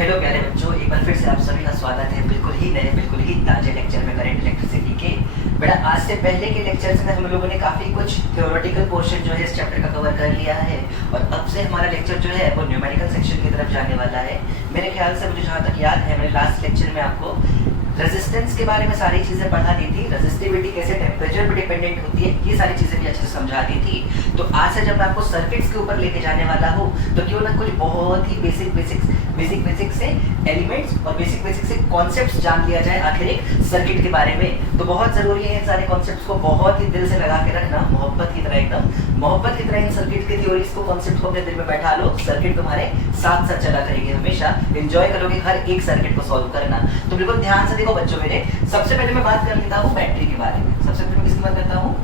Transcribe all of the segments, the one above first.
Hello प्यारे बच्चों, एक बार फिर से आप सभी का स्वागत है बिल्कुल ही नए, बिल्कुल ही ताजे लेक्चर में करंट इलेक्ट्रिसिटी के। बेटा आज से पहले के लेक्चर्स में हम लोगों ने काफ़ी कुछ थ्योरेटिकल पोर्शन जो है इस चैप्टर का कवर कर लिया है और अब से हमारा लेक्चर जो है वो न्यूमेरिकल सेक्शन की तरफ जाने वाला है। मेरे ख्याल से मुझे जहाँ तक याद है, मैंने लास्ट लेक्चर में आपको रेजिस्टेंस के बारे में सारी चीज़ें पढ़ा दी थी, रेजिस्टिविटी कैसे टेम्परेचर पर डिपेंडेंट होती है, ये सारी चीज़ें भी अच्छे से समझा दी थी। तो आज से जब मैं आपको सर्किट्स के ऊपर लेके जाने वाला हूँ तो क्यों ना कुछ बहुत ही बेसिक से एलिमेंट्स और बेसिक से कॉन्सेप्ट्स जान लिया जाए आखिर एक सर्किट के बारे में। तो बहुत ज़रूरी है इन सारे कॉन्सेप्ट्स को बहुत ही दिल से लगा के रखना, मोहब्बत की तरह, एकदम मोहब्बत की तरह इन सर्किट की थ्योरीज को, कॉन्सेप्ट्स को अपने दिल में बैठा लो। सर्किट तुम्हारे साथ साथ चला करेंगे, हमेशा एंजॉय करोगे हर एक सर्किट को सॉल्व करना। तो बिल्कुल ध्यान से देखो बच्चों मेरे, सबसे पहले मैं बात कर लेता हूँ बैटरी के बारे में। सबसे पहले मैं किसकी बात करता हूँ?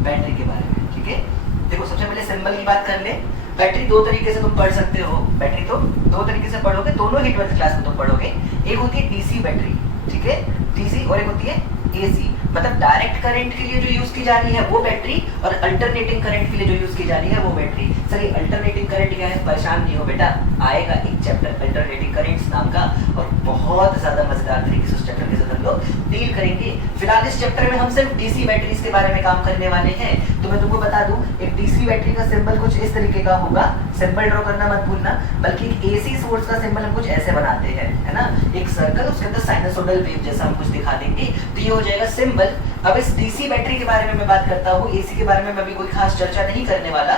बैटरी के बारे में, ठीक है। देखो सबसे पहले सिंबल की बात कर ले। बैटरी दो तरीके से तुम पढ़ सकते हो, बैटरी तो दो तरीके से पढ़ोगे, दोनों ही 12th क्लास में तुम पढ़ोगे। एक होती है डीसी बैटरी, ठीक है, डीसी, और एक होती है एसी, मतलब डायरेक्ट करंट के लिए जो यूज की जा रही है वो बैटरी और अल्टरनेटिंग करंट के लिए जो यूज की जा रही है वो बैटरी। सर ये अल्टरनेटिंग करंट क्या है? परेशान नहीं हो बेटा, आएगा एक चैप्टर अल्टरनेटिंग करंट्स नाम का और बहुत ज्यादा मजेदार तरीके से उस चैप्टर के साथ हम लोग डील करेंगे। फिलहाल इस चैप्टर में हम सिर्फ डीसी बैटरीज के बारे में काम करने वाले हैं। तो मैं तुमको बता दूं, एक डीसी बैटरी का सिंबल कुछ इस तरीके का होगा, सिंबल ड्रॉ करना मत भूलना, बल्कि एक एसी सोर्स का सिंबल हम कुछ ऐसे बनाते हैं, है ना, एक सर्कल, उसके अंदर साइनसोइडल वेव जैसा हम कुछ दिखा देंगे, तो ये हो जाएगा सिंबल। अब इस डीसी बैटरी के बारे में मैं बात करता हूँ, एसी के बारे में मैं अभी कोई खास चर्चा नहीं करने वाला।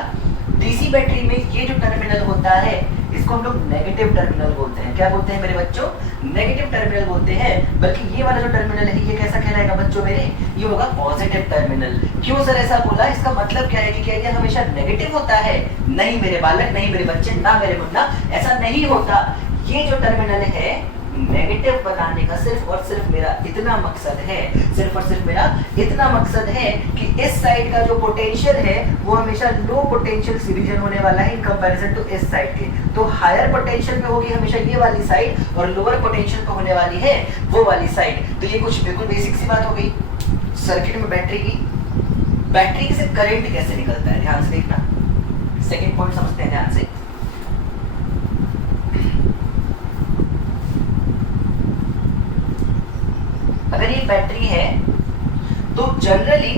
डीसी बैटरी में ये जो टर्मिनल होता है इसको हम लोग नेगेटिव टर्मिनल बोलते हैं। क्या बोलते हैं मेरे बच्चों? नेगेटिव टर्मिनल बोलते हैं। बल्कि ये वाला जो टर्मिनल है ये कैसा कहलाएगा बच्चों मेरे? ये होगा पॉजिटिव टर्मिनल। क्यों सर ऐसा बोला? इसका मतलब क्या है कि क्या ये हमेशा नेगेटिव होता है? नहीं मेरे बालक, नहीं मेरे बच्चे, ना मेरे मुन्ना, ऐसा नहीं होता। ये जो टर्मिनल है नेगेटिव बनाने का सिर्फ और सिर्फ मेरा इतना मकसद है, सिर्फ और सिर्फ मेरा इतना मकसद है कि इस साइड का जो पोटेंशियल है वो हमेशा लो पोटेंशियल से रीजन होने वाला है इन कंपैरिजन टू इस साइड के। तो हायर पोटेंशियल पे होगी हमेशा ये वाली साइड और लोअर पोटेंशियल पे होने वाली है वो वाली साइड। तो ये कुछ बिल्कुल बेसिक सी बात हो गई सर्किट में बैटरी की। बैटरी से करंट कैसे निकलता है ध्यान से देखना, सेकेंड पॉइंट समझते हैं ध्यान से। अगर ये बैटरी है तो जनरली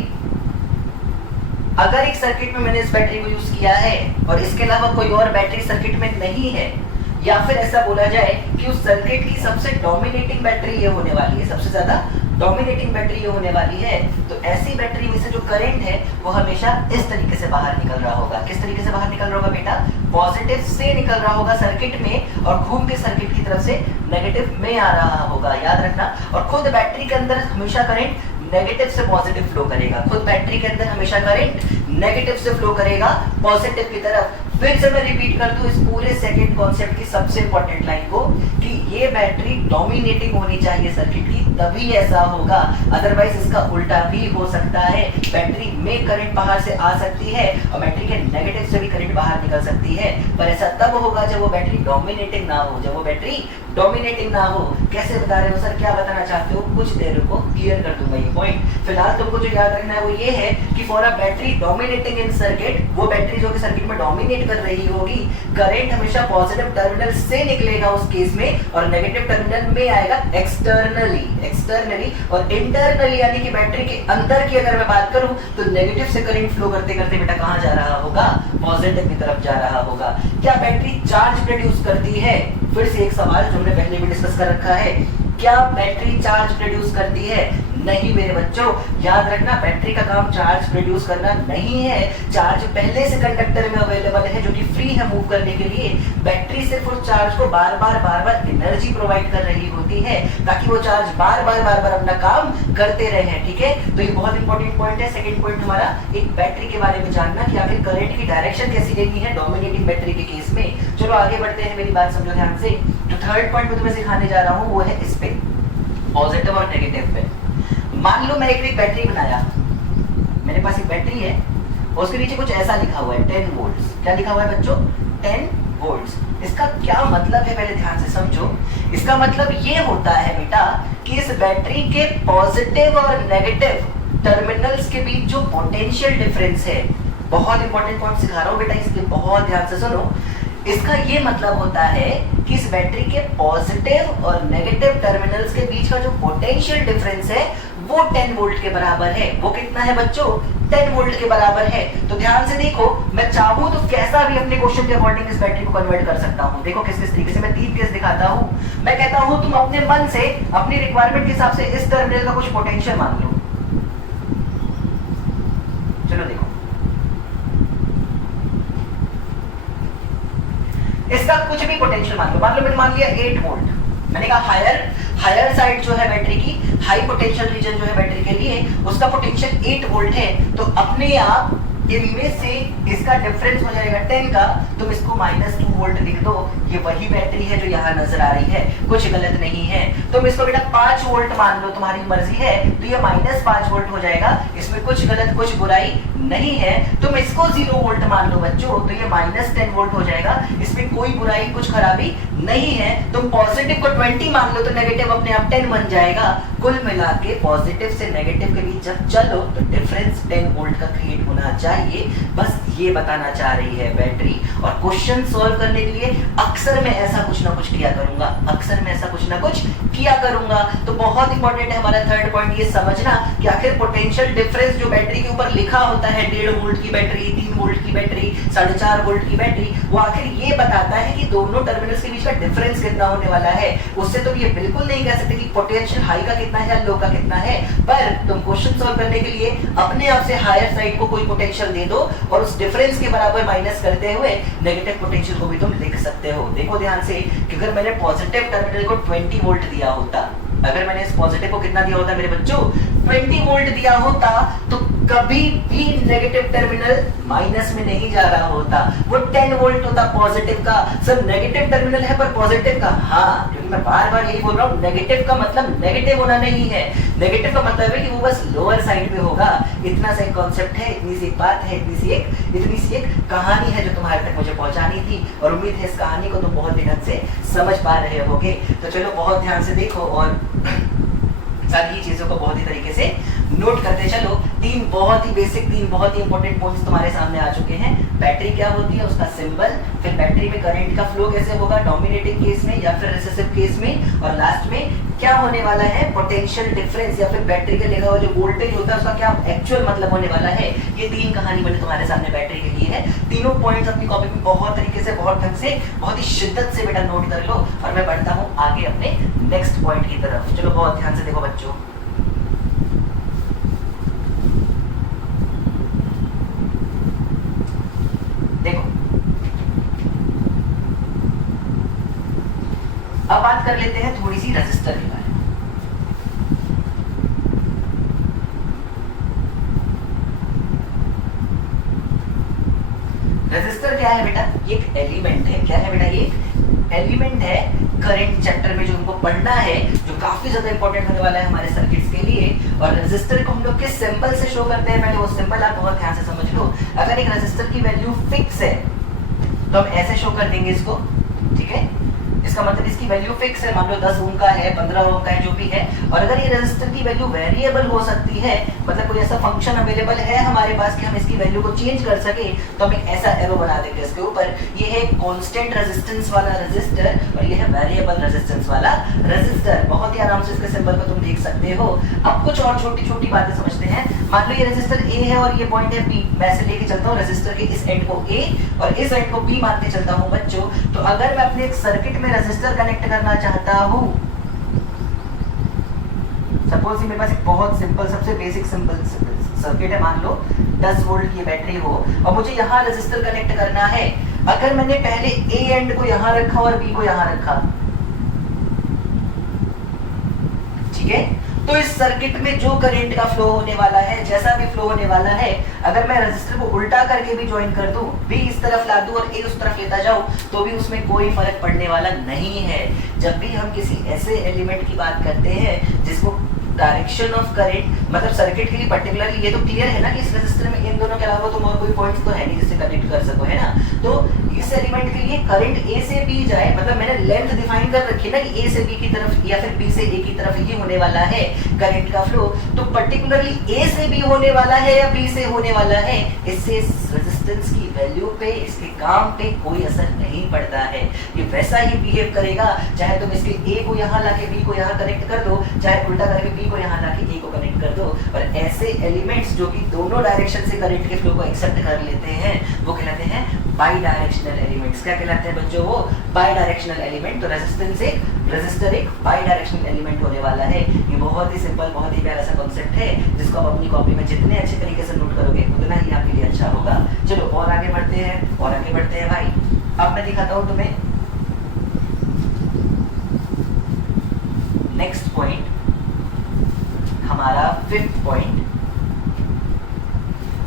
अगर एक सर्किट में मैंने इस बैटरी को यूज किया है और इसके अलावा कोई और बैटरी सर्किट में नहीं है, या फिर ऐसा बोला जाए कि उस सर्किट की सबसे डोमिनेटिंग बैटरी ये होने वाली है, सबसे ज्यादा डोमिनेटिंग बैटरी ये होने वाली है, तो ऐसी बैटरी में से जो करंट है वो हमेशा इस तरीके से बाहर निकल रहा होगा। किस तरीके से बाहर निकल रहा होगा बेटा? पॉजिटिव से निकल रहा होगा सर्किट में और घूम के सर्किट की तरफ से नेगेटिव में आ रहा होगा, याद रखना। और खुद बैटरी के अंदर हमेशा करंट नेगेटिव से पॉजिटिव फ्लो करेगा, खुद बैटरी के अंदर हमेशा करंट नेगेटिव से फ्लो करेगा पॉजिटिव की तरफ। फिर से मैं रिपीट कर दूं इस पूरे सेकंड कॉन्सेप्ट की सबसे इंपॉर्टेंट लाइन को कि ये बैटरी डोमिनेटिंग होनी चाहिए सर्किट की, तभी ऐसा होगा, अदरवाइज इसका उल्टा भी हो सकता है। बैटरी में करंट बाहर से आ सकती है और बैटरी के नेगेटिव से भी करंट बाहर निकल सकती है, पर ऐसा तब होगा जब वो बैटरी डोमिनेटिंग ना हो, जब वो बैटरी डोमिनेटिंग ना हो। कैसे बता रहे हो सर, क्या बताना चाहते हो? कुछ देर को क्लियर कर दूंगा ये पॉइंट। फिलहाल तुमको जो याद रखना है वो ये है कि for a battery dominating in circuit, वो बैटरी जो कि सर्किट में डोमिनेट कर रही होगी, करंट हमेशा पॉजिटिव टर्मिनल से निकलेगा उस केस में और नेगेटिव टर्मिनल में आएगा एक्सटर्नली और इंटरनली, यानी कि बैटरी के अंदर की अगर मैं बात करूं तो नेगेटिव से करंट फ्लो करते करते बेटा कहां जा रहा होगा? पॉजिटिव की तरफ जा रहा होगा। क्या बैटरी चार्ज प्रोड्यूस करती है? फिर से एक सवाल जो हमने पहले भी डिस्कस कर रखा है, क्या बैटरी चार्ज प्रोड्यूस करती है? नहीं मेरे बच्चों, याद रखना बैटरी का काम चार्ज प्रोड्यूस करना नहीं है। चार्ज पहले से कंडक्टर में अवेलेबल है जो कि फ्री है मूव करने के लिए। बैटरी सिर्फ उस चार्ज को बार बार एनर्जी प्रोवाइड कर रही होती है ताकि वो चार्ज बार बार अपना काम करते रहे, ठीक है। तो ये बहुत इंपॉर्टेंट पॉइंट है। सेकंड पॉइंट हमारा एक बैटरी के बारे में जानना कि आखिर करंट की डायरेक्शन कैसी लेनी है डोमिनेटिंग बैटरी के केस में। चलो आगे बढ़ते हैं, मेरी बात समझो ध्यान से। जो थर्ड पॉइंट मैं तुम्हें सिखाने जा रहा हूँ वो है इस पे, पॉजिटिव और नेगेटिव पे। मान लो मैं एक बैटरी बनाया, मेरे पास एक बैटरी है और उसके नीचे कुछ ऐसा लिखा हुआ है 10 वोल्ट्स। क्या लिखा हुआ है बच्चों? 10 वोल्ट्स। इसका क्या मतलब है पहले ध्यान से समझो। इसका मतलब ये होता है बेटा कि इस बैटरी के पॉजिटिव और नेगेटिव टर्मिनल्स के बीच जो पोटेंशियल डिफरेंस है, बहुत इंपॉर्टेंट पॉइंट सिखा रहा हूं बेटा, इसलिए बहुत ध्यान से सुनो। इसका ये मतलब होता है कि इस बैटरी के पॉजिटिव और नेगेटिव टर्मिनल्स के बीच का जो पोटेंशियल डिफरेंस है वो 10 वोल्ट के बराबर है। वो कितना है बच्चों? 10 वोल्ट के बराबर है। तो ध्यान से देखो, मैं चाहूं तो कैसा भी अपने क्वेश्चन के अकॉर्डिंग इस बैटरी को कन्वर्ट कर सकता हूं। देखो किस किस तरीके से मैं 3 केस दिखाता हूं। मैं कहता हूं तुम अपने मन से अपनी रिक्वायरमेंट के हिसाब से इस टर्मिनल का कुछ पोटेंशियल मान लो। चलो देखो, इसका कुछ भी पोटेंशियल मान लो। मैंने मान लिया 8 वोल्ट। मैंने कहा हायर साइड जो है बैटरी की, हाई पोटेंशियल रीजन जो है बैटरी के लिए, उसका पोटेंशियल 8 वोल्ट है। तो अपने आप इनमें से इसका डिफरेंस हो जाएगा 10 का। तुम इसको -2 वोल्ट लिख दो। ये वही बैटरी है जो यहाँ नजर आ रही है, कुछ गलत नहीं है। तुम इसको बेटा 5 वोल्ट मान लो, तुम्हारी मर्जी है, तो ये -5 वोल्ट हो जाएगा। इसमें कुछ गलत कुछ बुराई नहीं है। तुम इसको 0 वोल्ट मान लो बच्चों, तो ये -10 वोल्ट हो जाएगा। इसमें कोई बुराई कुछ खराबी नहीं है। तुम पॉजिटिव को 20 मान लो तो नेगेटिव अपने आप 10 बन जाएगा। कुल मिला के पॉजिटिव से नेगेटिव के बीच जब चलो तो डिफरेंस 10 वोल्ट का क्रिएट होना चाहिए। बस ये बताना चाह रही है बैटरी। और क्वेश्चन सॉल्व करने के लिए अक्सर मैं ऐसा कुछ ना कुछ किया करूंगा, अक्सर मैं ऐसा कुछ ना कुछ किया करूंगा। तो बहुत इंपॉर्टेंट है हमारा थर्ड पॉइंट ये समझना कि आखिर पोटेंशियल डिफरेंस जो बैटरी के ऊपर लिखा होता है, 1.5 वोल्ट की बैटरी, 3 वोल्ट की बैटरी, 4.5 वोल्ट की बैटरी, वो आखिर ये बताता है कि दोनों टर्मिनल्स के बीच का डिफरेंस कितना होने वाला है। उससे तुम ये बिल्कुल नहीं कह सकते कि पोटेंशियल हाई का कितना है या लो का कितना है। पर तुम क्वेश्चन सॉल्व करने के लिए अपने आप से हायर साइड को कोई पोटेंशियल दे दो और उस डिफरेंस के बराबर माइनस करते हुए नेगेटिव पोटेंशियल को भी तुम लिख सकते हो। देखो ध्यान से कि अगर मैंने पॉजिटिव टर्मिनल को 20 वोल्ट दिया होता, अगर मैंने इस पॉजिटिव को कितना दिया होता मेरे बच्चों, 20 वोल्ट दिया होता, तो कभी भी नेगेटिव टर्मिनल माइनस में नहीं जा रहा होता। वो 10 वोल्ट होता पॉजिटिव का। सर नेगेटिव टर्मिनल है पर पॉजिटिव का, हाँ, क्योंकि मैं बार बार यही बोल रहा हूँ, नेगेटिव का मतलब नेगेटिव होना नहीं है। नेगेटिव का मतलब है कि वो बस लोअर साइड पे होगा। इतना सा एक कॉन्सेप्ट है, इतनी सी एक बात है, इतनी सी एक कहानी है जो तुम्हारे तक मुझे पहुंचानी थी। और उम्मीद है इस कहानी को तुम बहुत ध्यान से समझ पा रहे होगे। तो चलो बहुत ध्यान से देखो और सारी चीजों को बहुत ही तरीके से नोट करते चलो। 3 बहुत ही बेसिक, 3 बहुत ही इंपॉर्टेंट पॉइंट्स तुम्हारे सामने आ चुके हैं। बैटरी क्या होती है, उसका सिंबल, फिर बैटरी में करंट का फ्लो कैसे होगा डोमिनेटिंग केस में या फिर रिसेसिव केस में, और लास्ट में क्या होने वाला है पोटेंशियल डिफरेंस या फिर बैटरी का लिखा हुआ जो वोल्टेज होता है उसका क्या एक्चुअल मतलब होने वाला है। ये 3 कहानी मैंने तुम्हारे सामने बैटरी के लिए है। तीनों पॉइंट्स अपनी कॉपी में बहुत तरीके से, बहुत ढंग से, बहुत ही शिद्दत से बेटा नोट कर लो। और मैं बढ़ता हूँ आगे अपने नेक्स्ट पॉइंट की तरफ। चलो बहुत ध्यान से देखो बच्चों। देखो अब बात कर लेते हैं थोड़ी सी रजिस्टर के बारे में। रजिस्टर क्या है बेटा? ये एक एलिमेंट है। क्या है बेटा? ये एलिमेंट है करंट चैप्टर में जो हमको पढ़ना है, जो काफी ज्यादा इंपॉर्टेंट होने वाला है हमारे सर्किट्स के लिए। और रजिस्टर को हम लोग किस सिंबल से शो करते हैं, पहले वो सिंबल आप बहुत ध्यान से समझ लो। अगर एक रजिस्टर की वैल्यू फिक्स है तो हम ऐसे शो कर देंगे इसको, ठीक है। इसका मतलब इसकी वैल्यू फिक्स है, मान लो 10 ओम का है, 15 ओम का है, जो भी है। और अगर ये रेजिस्टर की वैल्यू वेरिएबल हो सकती है, मतलब कोई ऐसा फंक्शन अवेलेबल है हमारे पास कि हम इसकी वैल्यू को चेंज कर सके, तो हम एक ऐसा एरो बना देते हैं इसके ऊपर। ये है कांस्टेंट रेजिस्टेंस वाला रजिस्टर और ये है वेरिएबल रेजिस्टेंस वाला रजिस्टर। बहुत ही आराम से इसके सिंबल को तुम देख सकते हो। अब कुछ और छोटी छोटी बातें समझते हैं। मान लो ये रजिस्टर ए है और ये पॉइंट है बी। मैं ऐसे लेके चलता हूँ रजिस्टर के इस एंड को ए और इस एंड को बी मान के चलता हूँ बच्चों। तो अगर मैं अपने एक सर्किट में रजिस्टर कनेक्ट करना चाहता हूँ, सपोज मेरे पास एक बहुत सिंपल, सबसे बेसिक सिंपल सर्किट है, मान लो 10 वोल्ट की बैटरी हो और मुझे यहाँ रजिस्टर कनेक्ट करना है। अगर मैंने पहले ए एंड को यहाँ रखा और बी को यहाँ रखा, ठीक है, तो इस सर्किट में जो करंट का फ्लो होने वाला है, जैसा भी फ्लो होने वाला है, अगर मैं रजिस्टर को उल्टा करके भी ज्वाइन कर दूं, बी इस तरफ ला दूं और ए उस तरफ लेता जाऊं, तो भी उसमें कोई फर्क पड़ने वाला नहीं है। जब भी हम किसी ऐसे एलिमेंट की बात करते हैं जिसको डायरेक्शन ऑफ करंट, मतलब सर्किट के लिए पर्टिकुलरली ये तो क्लियर है ना कि इस रजिस्टर में इन दोनों के अलावा तुम और कोई पॉइंट्स तो है नहीं जिससे कनेक्ट कर सको, है ना। तो इस एलिमेंट के लिए करंट ए से बी जाए, मतलब मैंने लेंथ डिफाइन कर रखी है ना कि ए से बी की तरफ या फिर बी से ए की तरफ ये होने वाला है करंट का फ्लो, तो पर्टिकुलरली ए से बी होने वाला है या बी से होने वाला है, इससे रेजिस्टेंस की वैल्यू पे, इसके काम पे कोई असर नहीं पड़ता है। ये वैसा ही बिहेव करेगा, चाहे तुम इसके ए को यहाँ लाके बी को यहाँ कनेक्ट कर दो, चाहे उल्टा करके बी को यहाँ लाके ए को कनेक्ट कर दो। और ऐसे एलिमेंट्स जो कि दोनों डायरेक्शन से करंट के फ्लो को एक्सेप्ट कर लेते हैं वो कहलाते हैं बाई डायरेक्शनल एलिमेंट्स। क्या कहलाते हैं बच्चों? वो बाई डायरेक्शनल एलिमेंट। तो रेजिस्टर एक बाई डायरेक्शनल एलिमेंट होने वाला है। ये बहुत ही सिंपल, बहुत ही प्यारा सा कॉन्सेप्ट है जिसको आप अपनी कॉपी में जितने अच्छे तरीके से नोट करोगे उतना ही आपके लिए अच्छा होगा। चलो और आगे बढ़ते हैं भाई। अब मैं दिखाता हूँ तुम्हें नेक्स्ट पॉइंट, हमारा 5th पॉइंट।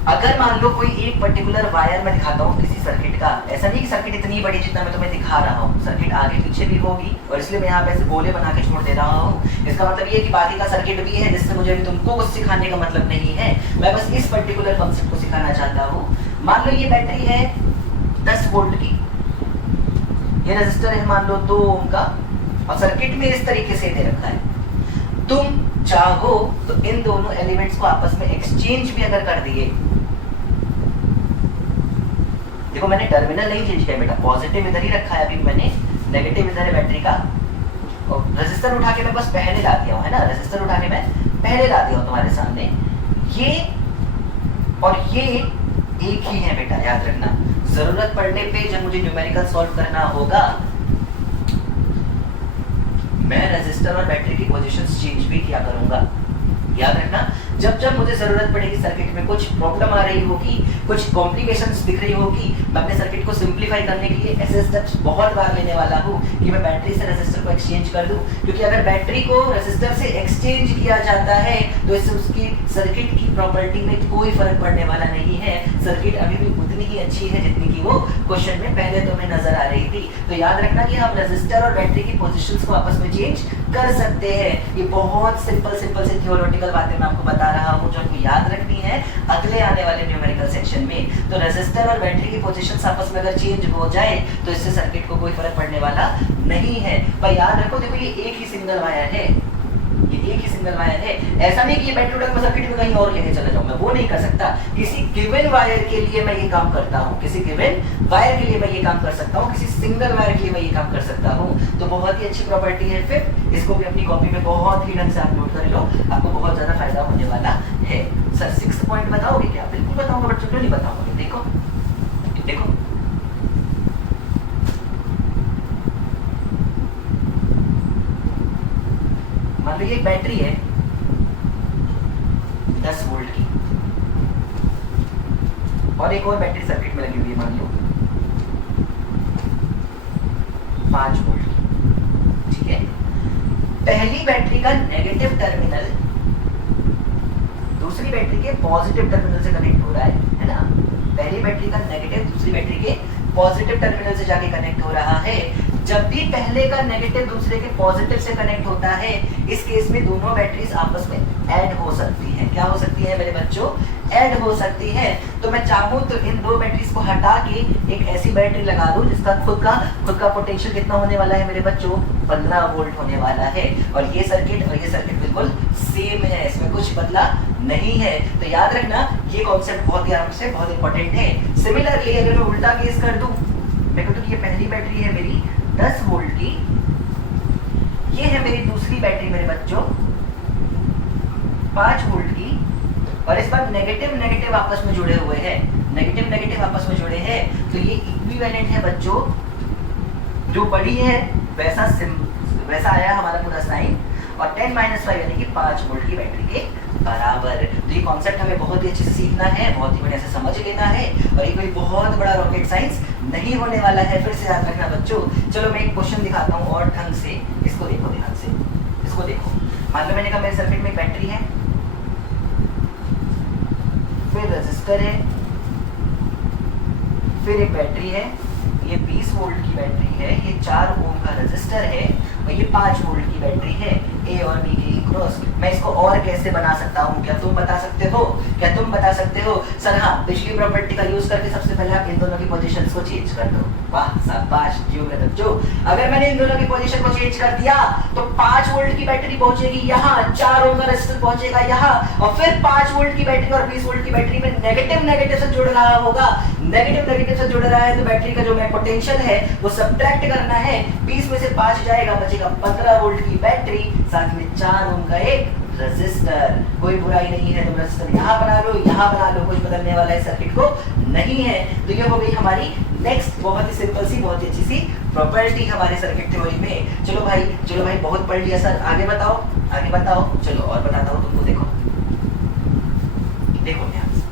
अगर मान लो कोई एक पर्टिकुलर वायर में दिखाता हूँ किसी सर्किट का, ऐसा नहीं कि सर्किट इतनी बड़ी जितना मैं तुम्हें दिखा रहा हूँ, सर्किट आगे पीछे भी होगी और इसलिए मैं यहाँ पे ऐसे गोले बना के छोड़ दे रहा हूँ। इसका मतलब ये कि बाकी का सर्किट भी है, जिससे मुझे अभी तुमको कुछ सिखाने का मतलब नहीं है, मैं बस इस पर्टिकुलर कॉन्सेप्ट को सिखाना चाहता हूँ। मान लो ये बैटरी है 10 वोल्ट की, ये रेजिस्टर है मान लो 2 ओम का, और सर्किट में इस तरीके से दे रखा है। तुम चाहो तो इन दोनों एलिमेंट्स को आपस में एक्सचेंज भी अगर कर दिए, देखो मैंने टर्मिनल नहीं चेंज किया बेटा, पॉजिटिव इधर ही रखा है अभी मैंने, नेगेटिव इधर है बैटरी का, और रेजिस्टर उठा के मैं बस पहले ला दिया हूं, है ना, रेजिस्टर उठा के मैं पहले ला दिया हूं तुम्हारे सामने। ये और ये एक ही है बेटा, याद रखना। जरूरत पड़ने पे जब मुझे न्यूमेरिकल सॉल्व करना होगा मैं रेजिस्टर और बैटरी की पोजीशंस चेंज भी किया करूंगा, याद रखना। जब जब मुझे जरूरत पड़ेगी, सर्किट में कुछ प्रॉब्लम आ रही होगी, कुछ कॉम्प्लिकेशंस दिख रही होगी, मैं अपने सर्किट को सिंप्लीफाई करने के लिए ऐसे स्टेप्स बहुत बार लेने वाला हूँ कि मैं बैटरी से रेजिस्टर को एक्सचेंज कर दूं। क्योंकि अगर बैटरी को रेजिस्टर से एक्सचेंज किया जाता है तो इससे उसकी सर्किट की प्रॉपर्टी में कोई फर्क पड़ने वाला नहीं है। सर्किट अभी भी उतनी ही अच्छी है जितनी की वो क्वेश्चन में पहले तो हमें नजर आ रही थी। तो याद रखना कि हम रेजिस्टर और बैटरी की पोजीशंस को आपस में चेंज कर सकते हैं। ये बहुत सिंपल से थियोरेटिकल बातें मैं आपको बता रहा हूँ जो आपको याद रखनी है अगले आने वाले न्यूमेरिकल सेक्शन में। तो रेजिस्टर और बैटरी की पोजीशंस आपस में अगर चेंज हो जाए तो इससे सर्किट को कोई फर्क पड़ने वाला नहीं है। पर याद रखो, देखो ये एक ही सिंगल वायर है, ये एक ही सिंगल वायर है। ऐसा नहीं कि ये बैटरी उठा सर्किट में कहीं और लेके चले जाऊं, मैं वो नहीं कर सकता। किसी गिवन वायर के लिए मैं ये काम करता हूँ, किसी गिवन वायर के लिए मैं ये काम कर सकता हूँ, किसी सिंगल वायर के लिए मैं ये काम कर सकता हूँ। तो बहुत ही अच्छी प्रॉपर्टी है। फिर इसको भी अपनी कॉपी में बहुत ही ढंग से आप नोट कर लो, आपको बहुत ज्यादा फायदा होने वाला है। सर 6th पॉइंट बताओगे क्या? बिल्कुल बताऊंगा बच्चों, क्यों नहीं बताऊंगा। देखो देखो मान लो ये बैटरी है 10 वोल्ट की और एक और बैटरी सर्किट में लगी हुई है मान लो 5 वोल्ट की, ठीक है। पहली बैटरी का नेगेटिव टर्मिनल दूसरी बैटरी के पॉजिटिव टर्मिनल से कनेक्ट हो रहा है ना। पहली बैटरी का नेगेटिव दूसरी बैटरी के पॉजिटिव टर्मिनल से जाके कनेक्ट हो रहा है। जब भी पहले का नेगेटिव दूसरे के पॉजिटिव से कनेक्ट होता है, इस केस में दोनों बैटरीज आपस में ऐड हो सकती हैं। क्या हो सकती है मेरे बच्चों? ऐड हो सकती है। तो मैं चाहूँ तो इन दो बैटरीज को हटा के एक ऐसी बैटरी लगा दूं जिसका खुद का पोटेंशियल कितना होने वाला है मेरे बच्चों? 15 वोल्ट होने वाला है। और ये सर्किट बिल्कुल सेम है, इसमें कुछ बदला नहीं है। तो याद रखना ये कॉन्सेप्ट बहुत ही आराम से बहुत इंपॉर्टेंट है। सिमिलरली अगर मैं उल्टा केस कर दूं, मैं कहूँ तो ये पहली बैटरी है मेरी 10 वोल्ट की, ये है मेरी दूसरी बैटरी मेरे बच्चों 5 वोल्ट की, और इस बार नेगेटिव आपस में जुड़े हुए हैं, नेगेटिव आपस में जुड़े हैं। तो ये इक्विवेलेंट है बच्चों, जो बड़ी है वैसा आया हमारा पूरा साइन, और 10-5 यानी कि 5 वोल्ट की बैटरी के बराबर। तो ये कॉन्सेप्ट हमें बहुत ही अच्छे से सीखना है, बहुत ही बढ़िया से समझ लेना है, और ये कोई बहुत बड़ा रॉकेट साइंस नहीं होने वाला है। फिर से याद रखना बच्चों। चलो मैं एक क्वेश्चन दिखाता हूँ और ढंग से, इसको देखो ध्यान से, इसको देखो। मान लो मैंने कहा मेरे सर्किट में एक बैटरी है, फिर रजिस्टर है, फिर एक बैटरी है, ये 20 वोल्ट की बैटरी है, ये 4 ओम का रजिस्टर है, और ये 5 वोल्ट की बैटरी है। ए और बी के क्रॉस मैं इसको और कैसे बना सकता हूँ, क्या तुम बता सकते हो? क्या तुम बता सकते हो? सर हाँ, पिछली प्रॉपर्टी का यूज करके सबसे पहले आप इन दोनों की पोजीशंस को चेंज कर दो। वाह शाबाश जियो मेरे बच्चों। अगर मैंने इन दोनों की पोजीशन को चेंज कर दिया तो 5 वोल्ट की बैटरी पहुंचेगी यहाँ, 4 ओम का रेजिस्टर पहुंचेगा यहाँ, और फिर 5 वोल्ट की बैटरी और 20 वोल्ट की बैटरी में नेगेटिव से जुड़ रहा होगा। नेगेटिव से जुड़ रहा है तो बैटरी का जो मैं पोटेंशियल है वो सब्ट्रैक्ट करना है। 20 में से 5 जाएगा, बचेगा 15 वोल्ट की बैटरी, साथ में 4 ओम का एक रेजिस्टर। कोई बुराई नहीं है, तुम रेजिस्टर यहाँ बना लो, यहाँ बना लो, कुछ बदलने वाला है सर्किट को नहीं है। तो ये हो गई हमारी नेक्स्ट बहुत ही सिंपल सी, बहुत ही अच्छी सी प्रॉपर्टी हमारे सर्किट थ्योरी में। चलो भाई बहुत पढ़ लिया सर, आगे बताओ। चलो और बताता हूँ तुमको, देखो ध्यान से।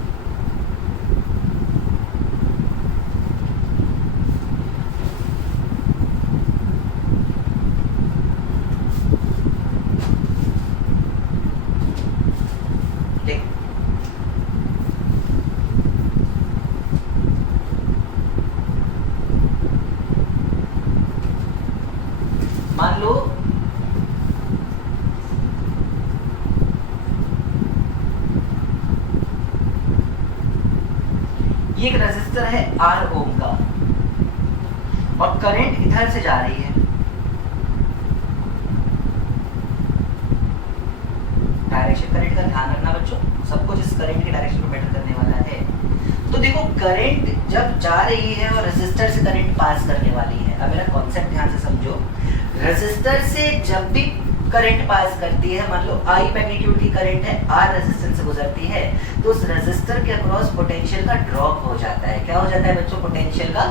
मान लो ये एक रेजिस्टर है R ओम का और करंट इधर से जा रही है। डायरेक्शन करंट का ध्यान रखना बच्चों, सब कुछ इस करंट के डायरेक्शन को मैटर करने वाला है। तो देखो करंट जब जा रही है और रेजिस्टर से करंट पास करने वाली है। अब मेरा कॉन्सेप्ट ध्यान से समझो, रेजिस्टर से जब भी करंट पास करती है, मान लो I मैग्नीट्यूड की करंट है, R रेजिस्टेंस से गुजरती है, तो उस रेजिस्टर के अक्रॉस पोटेंशियल का ड्रॉप हो जाता है। क्या हो जाता है बच्चों? पोटेंशियल का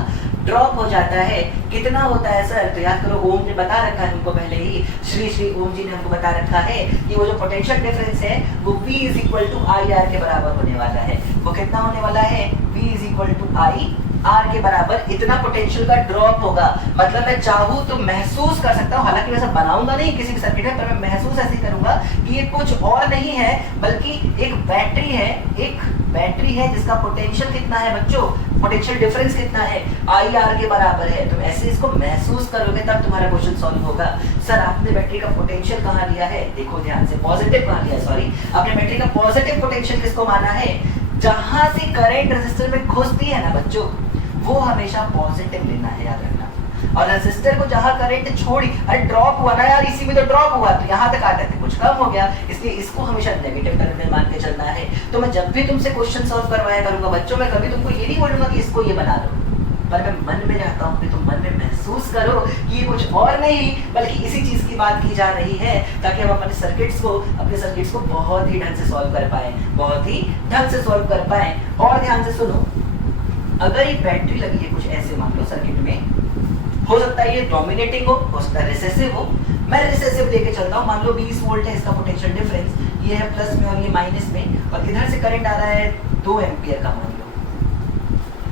ड्रॉप हो जाता है। कितना होता है सर? तो याद करो, ओम ने बता रखा है हमको पहले ही, श्री ओम जी ने हमको बता रखा है कि वो जो पोटेंशियल डिफरेंस है वो V is equal to I R के बराबर होने वाला है। वो कितना होने वाला है? V is equal to I R के बराबर इतना पोटेंशियल का ड्रॉप होगा। मतलब मैं चाहूँ तो महसूस कर सकता हूँ, हालांकि वैसा बनाऊंगा नहीं किसी भी सर्किट में, पर मैं महसूस ऐसे करूंगा कि ये कुछ और नहीं है बल्कि एक बैटरी है जिसका पोटेंशियल कितना है बच्चों? पोटेंशियल डिफरेंस कितना है? आई आर के बराबर है। तुम ऐसे इसको महसूस करोगे तब तुम्हारा क्वेश्चन सॉल्व होगा। सर आपने बैटरी का पोटेंशियल कहाँ लिया है? देखो ध्यान से, पॉजिटिव कहाँ लिया? सॉरी, आपने बैटरी का पॉजिटिव पोटेंशियल किसको माना है? जहां से करंट रेजिस्टर में घुसती है ना बच्चों, वो हमेशा पॉजिटिव लेना है, याद रखना। और रेजिस्टर को जहां करंट छोड़ी, अरे ड्रॉप हुआ ना यार, इसी में तो ड्रॉप हुआ, तो यहाँ तक आते थे कुछ कम हो गया, इसलिए इसको हमेशा नेगेटिव टर्मिनल मान के चलना है। तो मैं जब भी तुमसे क्वेश्चन सॉल्व करवाया करूंगा बच्चों, मैं कभी तुमको ये नहीं बोलूंगा कि इसको ये बना लो, पर मैं मन में चाहता हूँ कि तुम मन में महसूस करो कि ये कुछ और नहीं बल्कि इसी चीज की बात की जा रही है, ताकि हम अपने सर्किट्स को बहुत ही ढंग से सॉल्व कर पाए। और ध्यान से सुनो, अगर ये बैटरी लगी है कुछ ऐसे, मान लो सर्किट में, हो सकता है ये डोमिनेटिंग हो सकता है रिसेसिव हो। मैं रिसेसिव लेके चलता हूँ, मान लो 20 वोल्ट है इसका पोटेंशियल डिफरेंस, ये है प्लस में और ये माइनस में, और इधर से करंट आ रहा है 2 एम्पियर का, मान लो।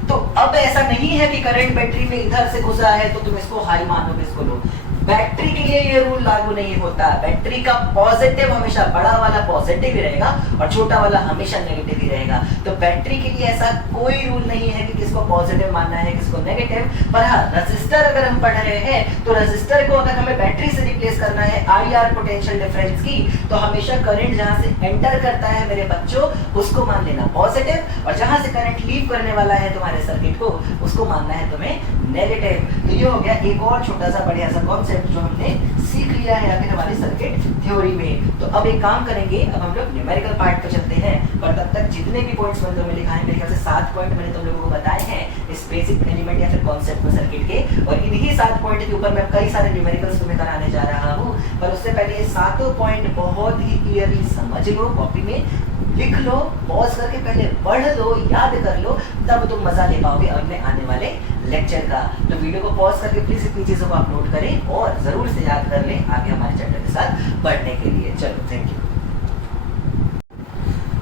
तो अब ऐसा नहीं है कि करंट बैटरी में इधर से घुसा है तो तुम इसको हाई मानोगे, इसको लो। बैटरी के लिए ये रूल लागू नहीं होता। बैटरी का पॉजिटिव हमेशा बड़ा वाला पॉजिटिव ही रहेगा और छोटा वाला हमेशा नेगेटिव ही रहेगा। तो बैटरी के लिए ऐसा कोई रूल नहीं है कि किसको पॉजिटिव मानना है किसको नेगेटिव। पर हाँ, रेजिस्टर अगर हम पढ़ रहे हैं तो रेजिस्टर को अगर हमें बैटरी से रिप्लेस करना है आई आर पोटेंशियल डिफरेंस की, तो हमेशा करंट जहां से एंटर करता है मेरे बच्चों उसको मान लेना पॉजिटिव, और जहां से करंट लीव करने वाला है तुम्हारे सर्किट को उसको मानना है तुम्हें नेगेटिव। तो ये हो गया एक और छोटा सा बढ़िया सा कॉन्सेप्ट जो हमने सीख लिया है अभी हमारी सर्किट थ्योरी में। तो अब एक काम करेंगे, अब हम लोग न्यूमेरिकल पार्ट पे चलते हैं, पर तब तक जितने भी पॉइंट्स मैंने तुम्हें लिखा है, मेरे ख्याल से 7 पॉइंट मैंने तुम लोगों को बताए हैं इस बेसिक एलिमेंट या फिर कॉन्सेप्ट में सर्किट के, और इन्हीं 7 पॉइंट के ऊपर मैं कई सारे न्यूमेरिकल्स तुम्हें कराने जा रहा हूँ। पर उससे पहले ये 7 पॉइंट बहुत ही क्लियरली समझ लो, कॉपी में लिख लो, पॉज करके पहले पढ़ लो, याद कर लो, तब तुम मजा ले पाओगे अगले आने वाले लेक्चर का। तो वीडियो को पॉज करके प्लीज इतनी चीजों को आप नोट करें और जरूर से याद कर लें आगे हमारे चैप्टर के साथ बढ़ने के लिए। चलो थैंक यू।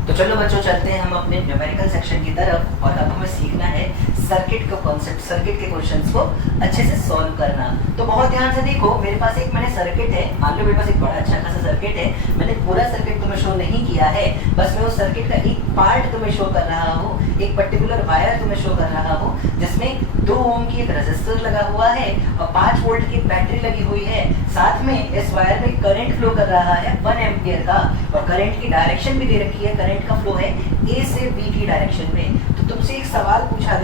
तो चलो बच्चों चलते हैं हम अपने न्यूमेरिकल सेक्शन की तरफ, और अब हमें सीखना है सर्किट का कॉन्सेप्ट, सर्किट के क्वेश्चंस को अच्छे से सॉल्व करना। तो बहुत ध्यान से देखो, मेरे पास एक सर्किट है, मान लो मेरे पास एक बड़ा अच्छा खासा सर्किट है, मैंने पूरा सर्किट तुम्हें शो नहीं किया है, बस मैं उस सर्किट का एक पार्ट तुम्हें शो कर रहा हूँ, एक पर्टिकुलर वायर तुम्हें शो कर रहा हूँ जिसमें 2 ओम की एक रेजिस्टर लगा हुआ है और 5 वोल्ट की बैटरी लगी हुई है, साथ में इस वायर में करंट फ्लो कर रहा है 1 एम्पियर का, और करंट की डायरेक्शन भी दे रखी है, करंट का फ्लो है ए से बी की डायरेक्शन में। तो तुमसे एक सवाल पूछा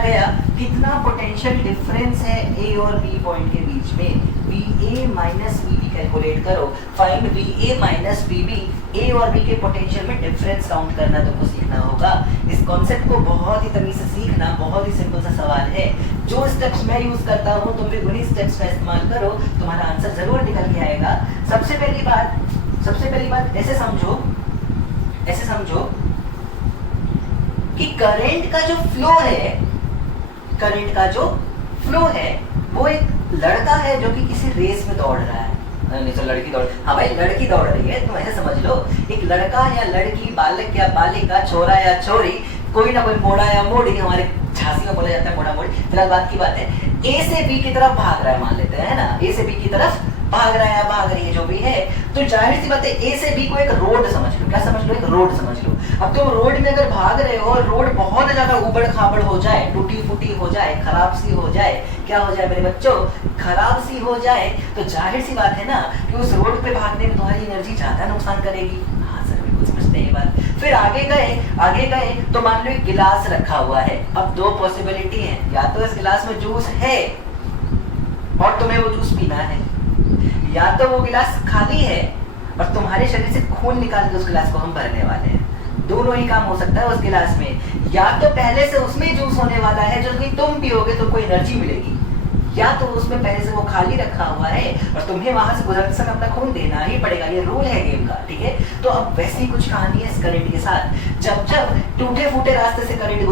गया कितना पोटेंशियल डिफरेंस है ए और बी पॉइंट के बीच में, VA माइनस VB कैलकुलेट करो, फाइंड VA माइनस VB, ए और बी के पोटेंशियल में डिफरेंस काउंट करना तुमको सीखना होगा। इस कॉन्सेप्ट को बहुत ही तमीज से सीखना, बहुत ही सिंपल सा सवाल है। जो स्टेप्स मैं यूज करता हूँ तुम भी उन्हीं स्टेप्स का इस्तेमाल करो, तुम्हारा आंसर जरूर निकल के आएगा। सबसे पहली बात ऐसे समझो कि करंट का जो फ्लो है वो एक लड़का है जो कि किसी रेस में दौड़ रहा है। नहीं तो लड़की दौड़ रही है, तुम ऐसे समझ लो एक लड़का या लड़की, बालक या बालिका, छोरा या छोरी, कोई ना कोई मोड़ा या मोड़ी, हमारे झांसी में बोला जाता है मोड़ा मोड़ी, फिलहाल बात की बात है, ए से बी की तरफ भाग रहा है, मान लेते हैं ना, ए से बी की तरफ भाग रहा है या भाग रही है जो भी है, तो जाहिर सी बात है ए से बी को एक रोड समझ लो। क्या समझ लो? एक रोड समझ लो। अब तुम रोड में अगर भाग रहे हो और रोड बहुत ज्यादा उबड़ खाबड़ हो जाए, टूटी फूटी हो जाए, खराब सी हो जाए, क्या हो जाए मेरे बच्चों? खराब सी हो जाए, तो जाहिर सी बात है ना कि उस रोड पे भागने में तुम्हारी एनर्जी ज्यादा नुकसान करेगी। हाँ सर, बिल्कुल समझते हैं ये बात। फिर आगे गए तो मान लो एक गिलास रखा हुआ है। अब दो पॉसिबिलिटी है, या तो इस गिलास में जूस है और तुम्हें वो जूस पीना है, या तो वो गिलास खाली है और तुम्हारे शरीर से खून निकाल के उस गिलास को हम भरने वाले हैं। दोनों ही काम हो सकता है उस गिलास में। या तो पहले से उसमें जूस होने वाला है जो कि तुम पियोगे तो कोई एनर्जी मिलेगी, या तो उसमें पहले से वो खाली रखा हुआ है और तुम्हें वहां से गुजरते समय अपना खून देना ही पड़ेगा। ये रूल है गेम का, ठीक है। तो अब वैसी कुछ कहानी है इस करंट के साथ। जब जब टूटे फूटे रास्ते से करंट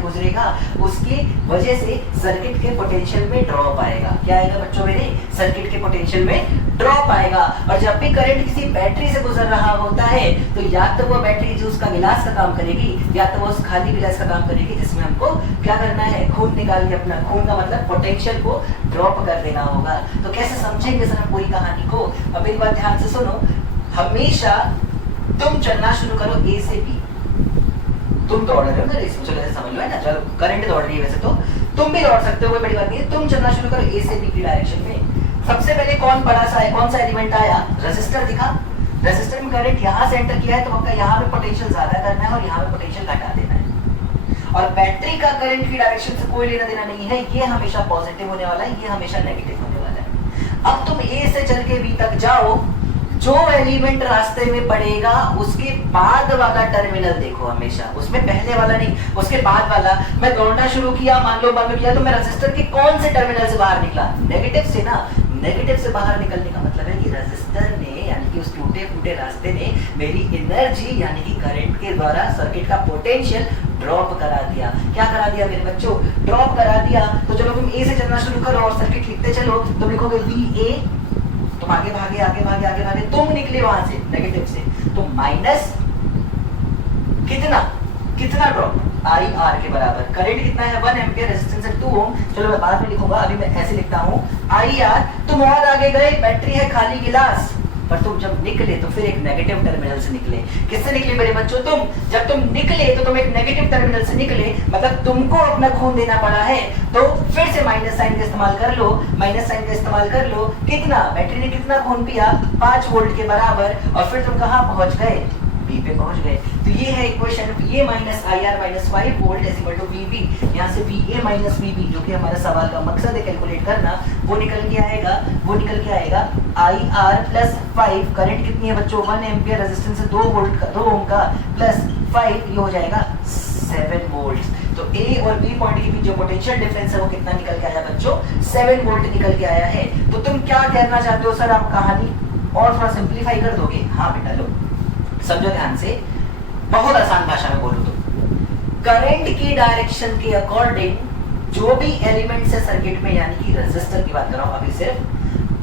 गुजरेगा, उसकी वजह से सर्किट के पोटेंशियल में ड्रॉप आएगा। क्या आएगा बच्चों मेरे? सर्किट के पोटेंशियल में ड्रॉप आएगा। और जब भी करंट किसी बैटरी से गुजर रहा होता है तो या तो वो बैटरी जो उसका गिलास का काम करेगी, या तो वो उस खाली गिलास का काम करेगी, जिसमें हमको क्या करना है? खून निकाल के अपना खून का मतलब पोटेंशियल को ड्रॉप कर देना होगा। तो कैसे समझेंगे सर हम पूरी कहानी को? अब एक बात ध्यान से सुनो, हमेशा तुम चलना शुरू करो ए से बी। तुम दौड़ रहे हो ना रेस में, चलो ऐसे समझ लो, है ना। चलो करंट दौड़ रही है, वैसे तो तुम भी दौड़ सकते हो, कोई बड़ी बात नहीं है। तुम चलना शुरू करो ए से बी की डायरेक्शन में। सबसे पहले कौन सा एलिमेंट आया? रेजिस्टर दिखा। रेजिस्टर में करंट यहाँ से एंटर किया है तो आपका यहाँ पे पोटेंशियल ज्यादा करना है और यहाँ पे पोटेंशियल घटा देना है। और बैटरी का करंट की डायरेक्शन से कोई लेना देना नहीं है, ये हमेशा पॉजिटिव होने वाला है, ये हमेशा नेगेटिव होने वाला है। अब तुम ए से चल के बी तक जाओ, जो एलिमेंट रास्ते में पड़ेगा उसके बाद वाला टर्मिनल देखो हमेशा, उसमें पहले वाला नहीं, उसके बाद वाला। मैं दौड़ना शुरू किया, मान लो किया, तो मैं रेजिस्टर के कौन से टर्मिनल से बाहर निकला? नेगेटिव से ना। नेगेटिव से बाहर निकलने का मतलब है कि रेजिस्टर ने, यानी कि उस टूटे फूटे रास्ते ने मेरी एनर्जी यानी कि करंट के द्वारा सर्किट का पोटेंशियल ड्रॉप करा दिया। क्या करा दिया मेरे बच्चों? ड्रॉप करा दिया। तो चलो तुम ए से चलना शुरू करो और सर्किट लिखते चलो। तुम लिखोगे VA, तुम आगे भागे, तुम निकले वहां से नेगेटिव से, तो माइनस कितना ड्रॉप? IR के बराबर। करंट कितना है? 1 एम्पियर, रेजिस्टेंस है 2 ओम। चलो मैं बाद में लिखूंगा, अभी मैं ऐसे लिखता हूँ IR। तुम और आगे गए, बैटरी है खाली गिलास, पर तुम जब निकले तो फिर एक नेगेटिव टर्मिनल से निकले। किससे निकले मेरे बच्चों? जब तुम निकले तो तुम एक नेगेटिव टर्मिनल से निकले, मतलब तुमको अपना खून देना पड़ा है। तो फिर से माइनस साइन का इस्तेमाल कर लो। कितना? बैटरी ने कितना खून पिया? 5 वोल्ट के बराबर। और फिर तुम कहाँ पहुंच गए? बी पे पहुंच गए। तो ये है equation, VA minus IR minus 5 volt is equal to VB। यहाँ से VA माइनस VB, जो कि हमारा सवाल का मकसद है कैलकुलेट करना, वो निकल के आएगा IR प्लस 5। करंट कितनी है बच्चों? 1 एम्पियर, रेजिस्टेंस है 2 ओम का, प्लस 5, ये हो जाएगा 7 वोल्ट। तो A और B पॉइंट के बीच जो पोटेंशियल डिफरेंस है वो कितना निकल के आया बच्चों? 7 वोल्ट निकल के आया है। तो तुम क्या कहना चाहते हो सर? आप कहानी और थोड़ा सिंप्लीफाई कर दोगे? हाँ बेटा, लो समझो ध्यान से, बहुत आसान भाषा में बोलूं तो करंट की डायरेक्शन के अकॉर्डिंग जो भी एलिमेंट्स है सर्किट में, यानी कि रेजिस्टर की बात कर रहा हूं अभी, सिर्फ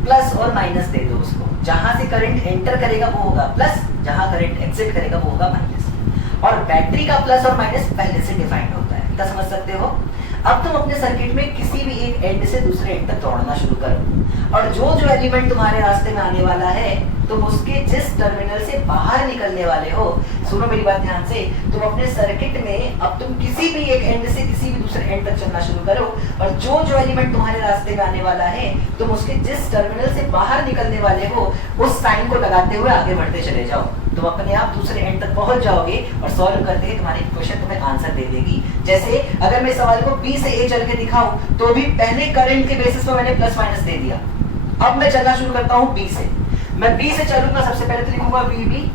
प्लस और माइनस दे दो उसको। जहां से करंट एंटर करेगा वो होगा प्लस, जहां करंट एग्जिट करेगा वो होगा माइनस। और बैटरी का प्लस और माइनस पहले से डिफाइंड होता है, क्या समझ सकते हो? अब तुम अपने सर्किट में किसी भी एक एंड से दूसरे एंड तक दौड़ना शुरू करो, और जो एलिमेंट तुम्हारे रास्ते में आने वाला है तुम उसके जिस टर्मिनल से बाहर निकलने वाले हो, सुनो मेरी बात ध्यान से, तुम अपने सर्किट में अब तुम किसी भी एक एंड से किसी भी दूसरे एंड तक चलना शुरू करो और जो जो एलिमेंट तुम्हारे रास्ते में आने वाला है तुम उसके जिस टर्मिनल से बाहर निकलने वाले हो उस साइन को लगाते हुए आगे बढ़ते चले जाओ। तुम अपने आप दूसरे एंड तक पहुंच जाओगे और सॉल्व करते ही तुम्हारी इक्वेशन तुम्हें आंसर दे देगी। जैसे अगर मैं सवाल को बी से ए चल के दिखाऊं तो भी पहले करंट के बेसिस पर मैंने प्लस माइनस दे दिया। अब मैं चलना शुरू करता हूं बी से। मैं बी से चलूंगा, सबसे पहले तो लिखूंगा वी बी,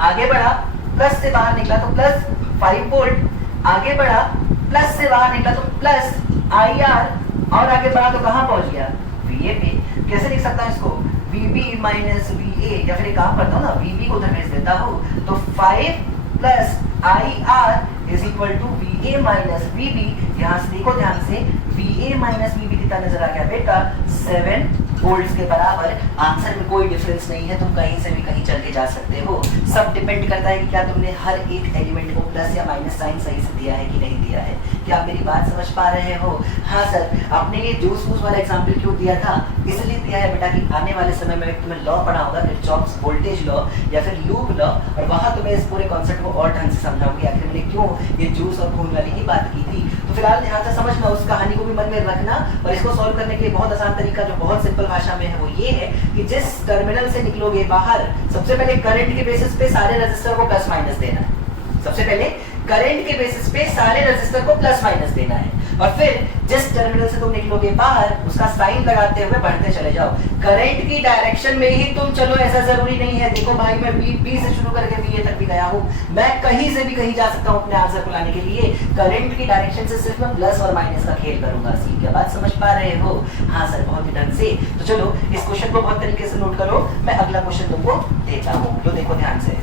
आगे बढ़ा प्लस से बाहर निकला तो प्लस 5 वोल्ट, आगे बढ़ा प्लस से बाहर निकला तो प्लस आई आर, और आगे बढ़ा तो कहां पहुंच गया वी ए पे। कैसे लिख सकता हूं इसको, V B minus V A, या फिर एक काम करता हूं ना, वी बी को उधर भेज देता हूं तो 5 plus I R is equal to V A minus V B. यहां से देखो ध्यान से, V A minus V B कितना नजर आ गया बेटा, 7 वोल्ट्स के बराबर। आंसर में कोई डिफरेंस नहीं है, तुम कहीं से भी कहीं चल के जा सकते हो। सब डिपेंड करता है कि क्या तुमने हर एक एलिमेंट को प्लस या माइनस साइन सही से दिया है कि नहीं दिया है। क्या आप मेरी बात समझ पा रहे हो? हाँ सर, आपने ये जूस वूस वाला एग्जाम्पल क्यों दिया था? इसलिए दिया है बेटा कि आने वाले समय में तुम्हें लॉ पढ़ा होगा, किरचॉफ्स वोल्टेज लॉ या फिर लूप लॉ, और वहां तुम्हें इस पूरे कॉन्सेप्ट को और ढंग से समझाऊंगी आखिर मैंने क्यों ये जूस और खून वाली ही बात की थी। तो फिलहाल ध्यान से समझना, उस कहानी को भी मन में रखना, और इसको सॉल्व करने के लिए बहुत आसान तरीका जो बहुत सिंपल भाषा में है वो ये है कि जिस टर्मिनल से निकलोगे बाहर, सबसे पहले करंट के बेसिस पे सारे रेजिस्टर को प्लस माइनस देना है। सबसे पहले करंट के बेसिस पे सारे रेजिस्टर को प्लस माइनस देना है, और फिर जिस टर्मिनल से तुम निकलोगे बाहर उसका साइन लगाते हुए बढ़ते चले जाओ। करंट की डायरेक्शन में ही तुम चलो, ऐसा जरूरी नहीं है। देखो भाई, मैं बी से शुरू करके बी तक भी गया हूँ, मैं कहीं से भी कहीं जा सकता हूँ अपने आंसर को लाने के लिए। करंट की डायरेक्शन से सिर्फ मैं प्लस और माइनस का खेल करूंगा। सी क्या बात समझ पा रहे हो? हाँ सर, बहुत ही ढंग से। तो चलो इस क्वेश्चन को बहुत तरीके से नोट करो, मैं अगला क्वेश्चन तुमको देता हूँ, तो देखो ध्यान से।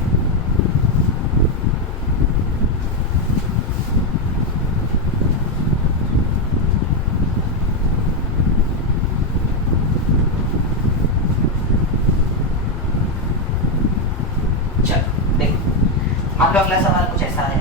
आपका अगला सवाल कुछ ऐसा है,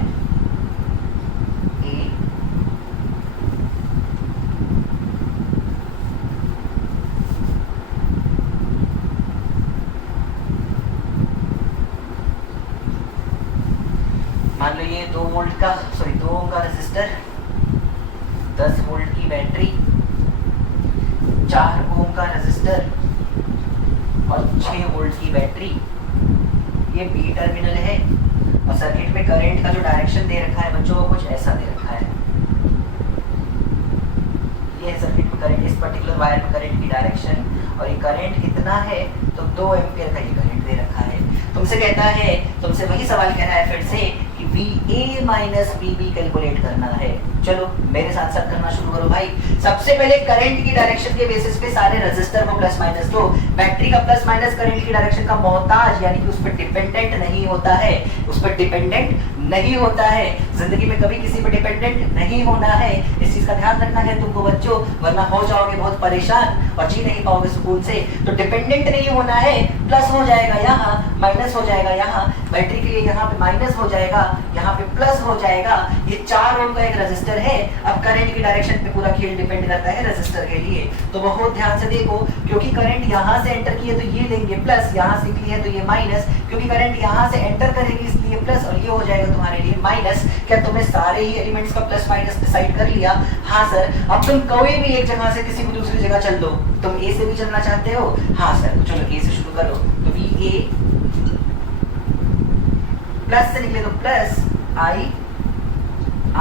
मान लो ये 2 वोल्ट का 2 ओम का रेजिस्टर, 10 वोल्ट की बैटरी, 4 ओम का रेजिस्टर और 6 वोल्ट की बैटरी। ये बी टर्मिनल है और सर्किट में करंट का जो डायरेक्शन दे रखा है बच्चों, वो कुछ ऐसा दे रखा है। ये सर्किट में करंट, इस पर्टिकुलर वायर में करंट की डायरेक्शन, और ये करंट कितना है तो 2 एम्पियर का ये करंट दे रखा है। तुमसे कहता है, तुमसे वही सवाल कह रहा है फिर से कि VA माइनस VB कैलकुलेट करना है। चलो मेरे साथ साथ करना शुरू करो भाई। सबसे पहले करंट की डायरेक्शन के बेसिस पे सारे रेजिस्टर को प्लस माइनस दो। बैटरी का प्लस माइनस करंट की डायरेक्शन का मोहताज, यानी कि उस पर डिपेंडेंट नहीं होता है, उस पर डिपेंडेंट नहीं होता है। जिंदगी में कभी किसी पर डिपेंडेंट नहीं होना है, इस चीज का ध्यान रखना है तुमको बच्चों, वरना हो जाओगे बहुत परेशान और जी नहीं पाओगे सुकून से। तो डिपेंडेंट नहीं होना है, प्लस हो जाएगा यहाँ, माइनस हो जाएगा यहाँ, बैटरी के लिए यहाँ पे माइनस हो जाएगा, यहाँ पे प्लस हो जाएगा। ये 4 ओम का एक रेजिस्टर है। अब करंट की डायरेक्शन पे पूरा खेल डिपेंड करता है रेजिस्टर के लिए, तो बहुत ध्यान से देखो, क्योंकि करंट यहाँ से एंटर की है तो ये लेंगे प्लस, यहाँ से निकली है तो ये माइनस, क्योंकि करंट यहाँ से एंटर करेगी इसलिए प्लस, और ये हो जाएगा तुम्हारे लिए माइनस। क्या तुमने सारे ही एलिमेंट्स का प्लस माइनस डिसाइड कर लिया? हाँ सर। अब तुम कोई भी एक जगह से किसी भी दूसरी जगह चल दो। तुम ए से भी चलना चाहते हो? हाँ सर, तो चलो ए से शुरू करो। तो VA प्लस से निकले तो प्लस I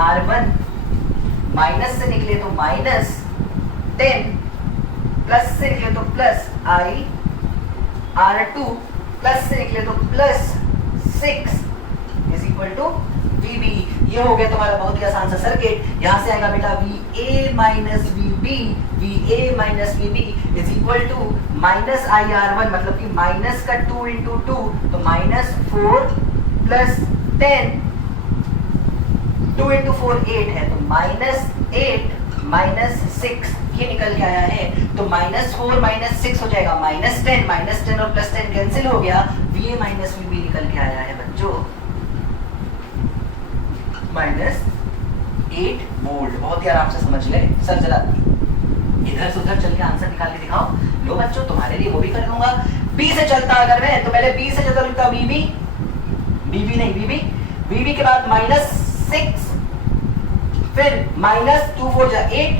R1, माइनस से निकले तो माइनस 10, प्लस से निकले तो प्लस I R2, प्लस से निकले तो plus 6 is equal to VB। ये हो गया तुम्हारा बहुत ही आसान सा सर्किट। यहाँ से आएगा बेटा VA minus VB, VA minus VB is equal to minus IR1, मतलब कि माइनस का 2 इंटू 2 तो माइनस 4 प्लस 10, 2 इंटू 4 8 है, तो माइनस 8 माइनस 6 ये निकल के आया है। तो माइनस 4 माइनस 6 हो जाएगा माइनस 10 और प्लस 10 कैंसिल हो गया, VA माइनस VB निकल के आया है बच्चों माइनस 8 वोल्ट। बहुत ही आराम से समझ ले सर, जरा इधर से उधर चल के आंसर निकाल के दिखाओ। लो बच्चों, तुम्हारे लिए वो भी कर लूंगा। बी से चलता अगर मैं, तो पहले बी से चलता लिखता बीबी, बीबी नहीं बीबी, बीबी के बाद -6, फिर -2 4 जा 8,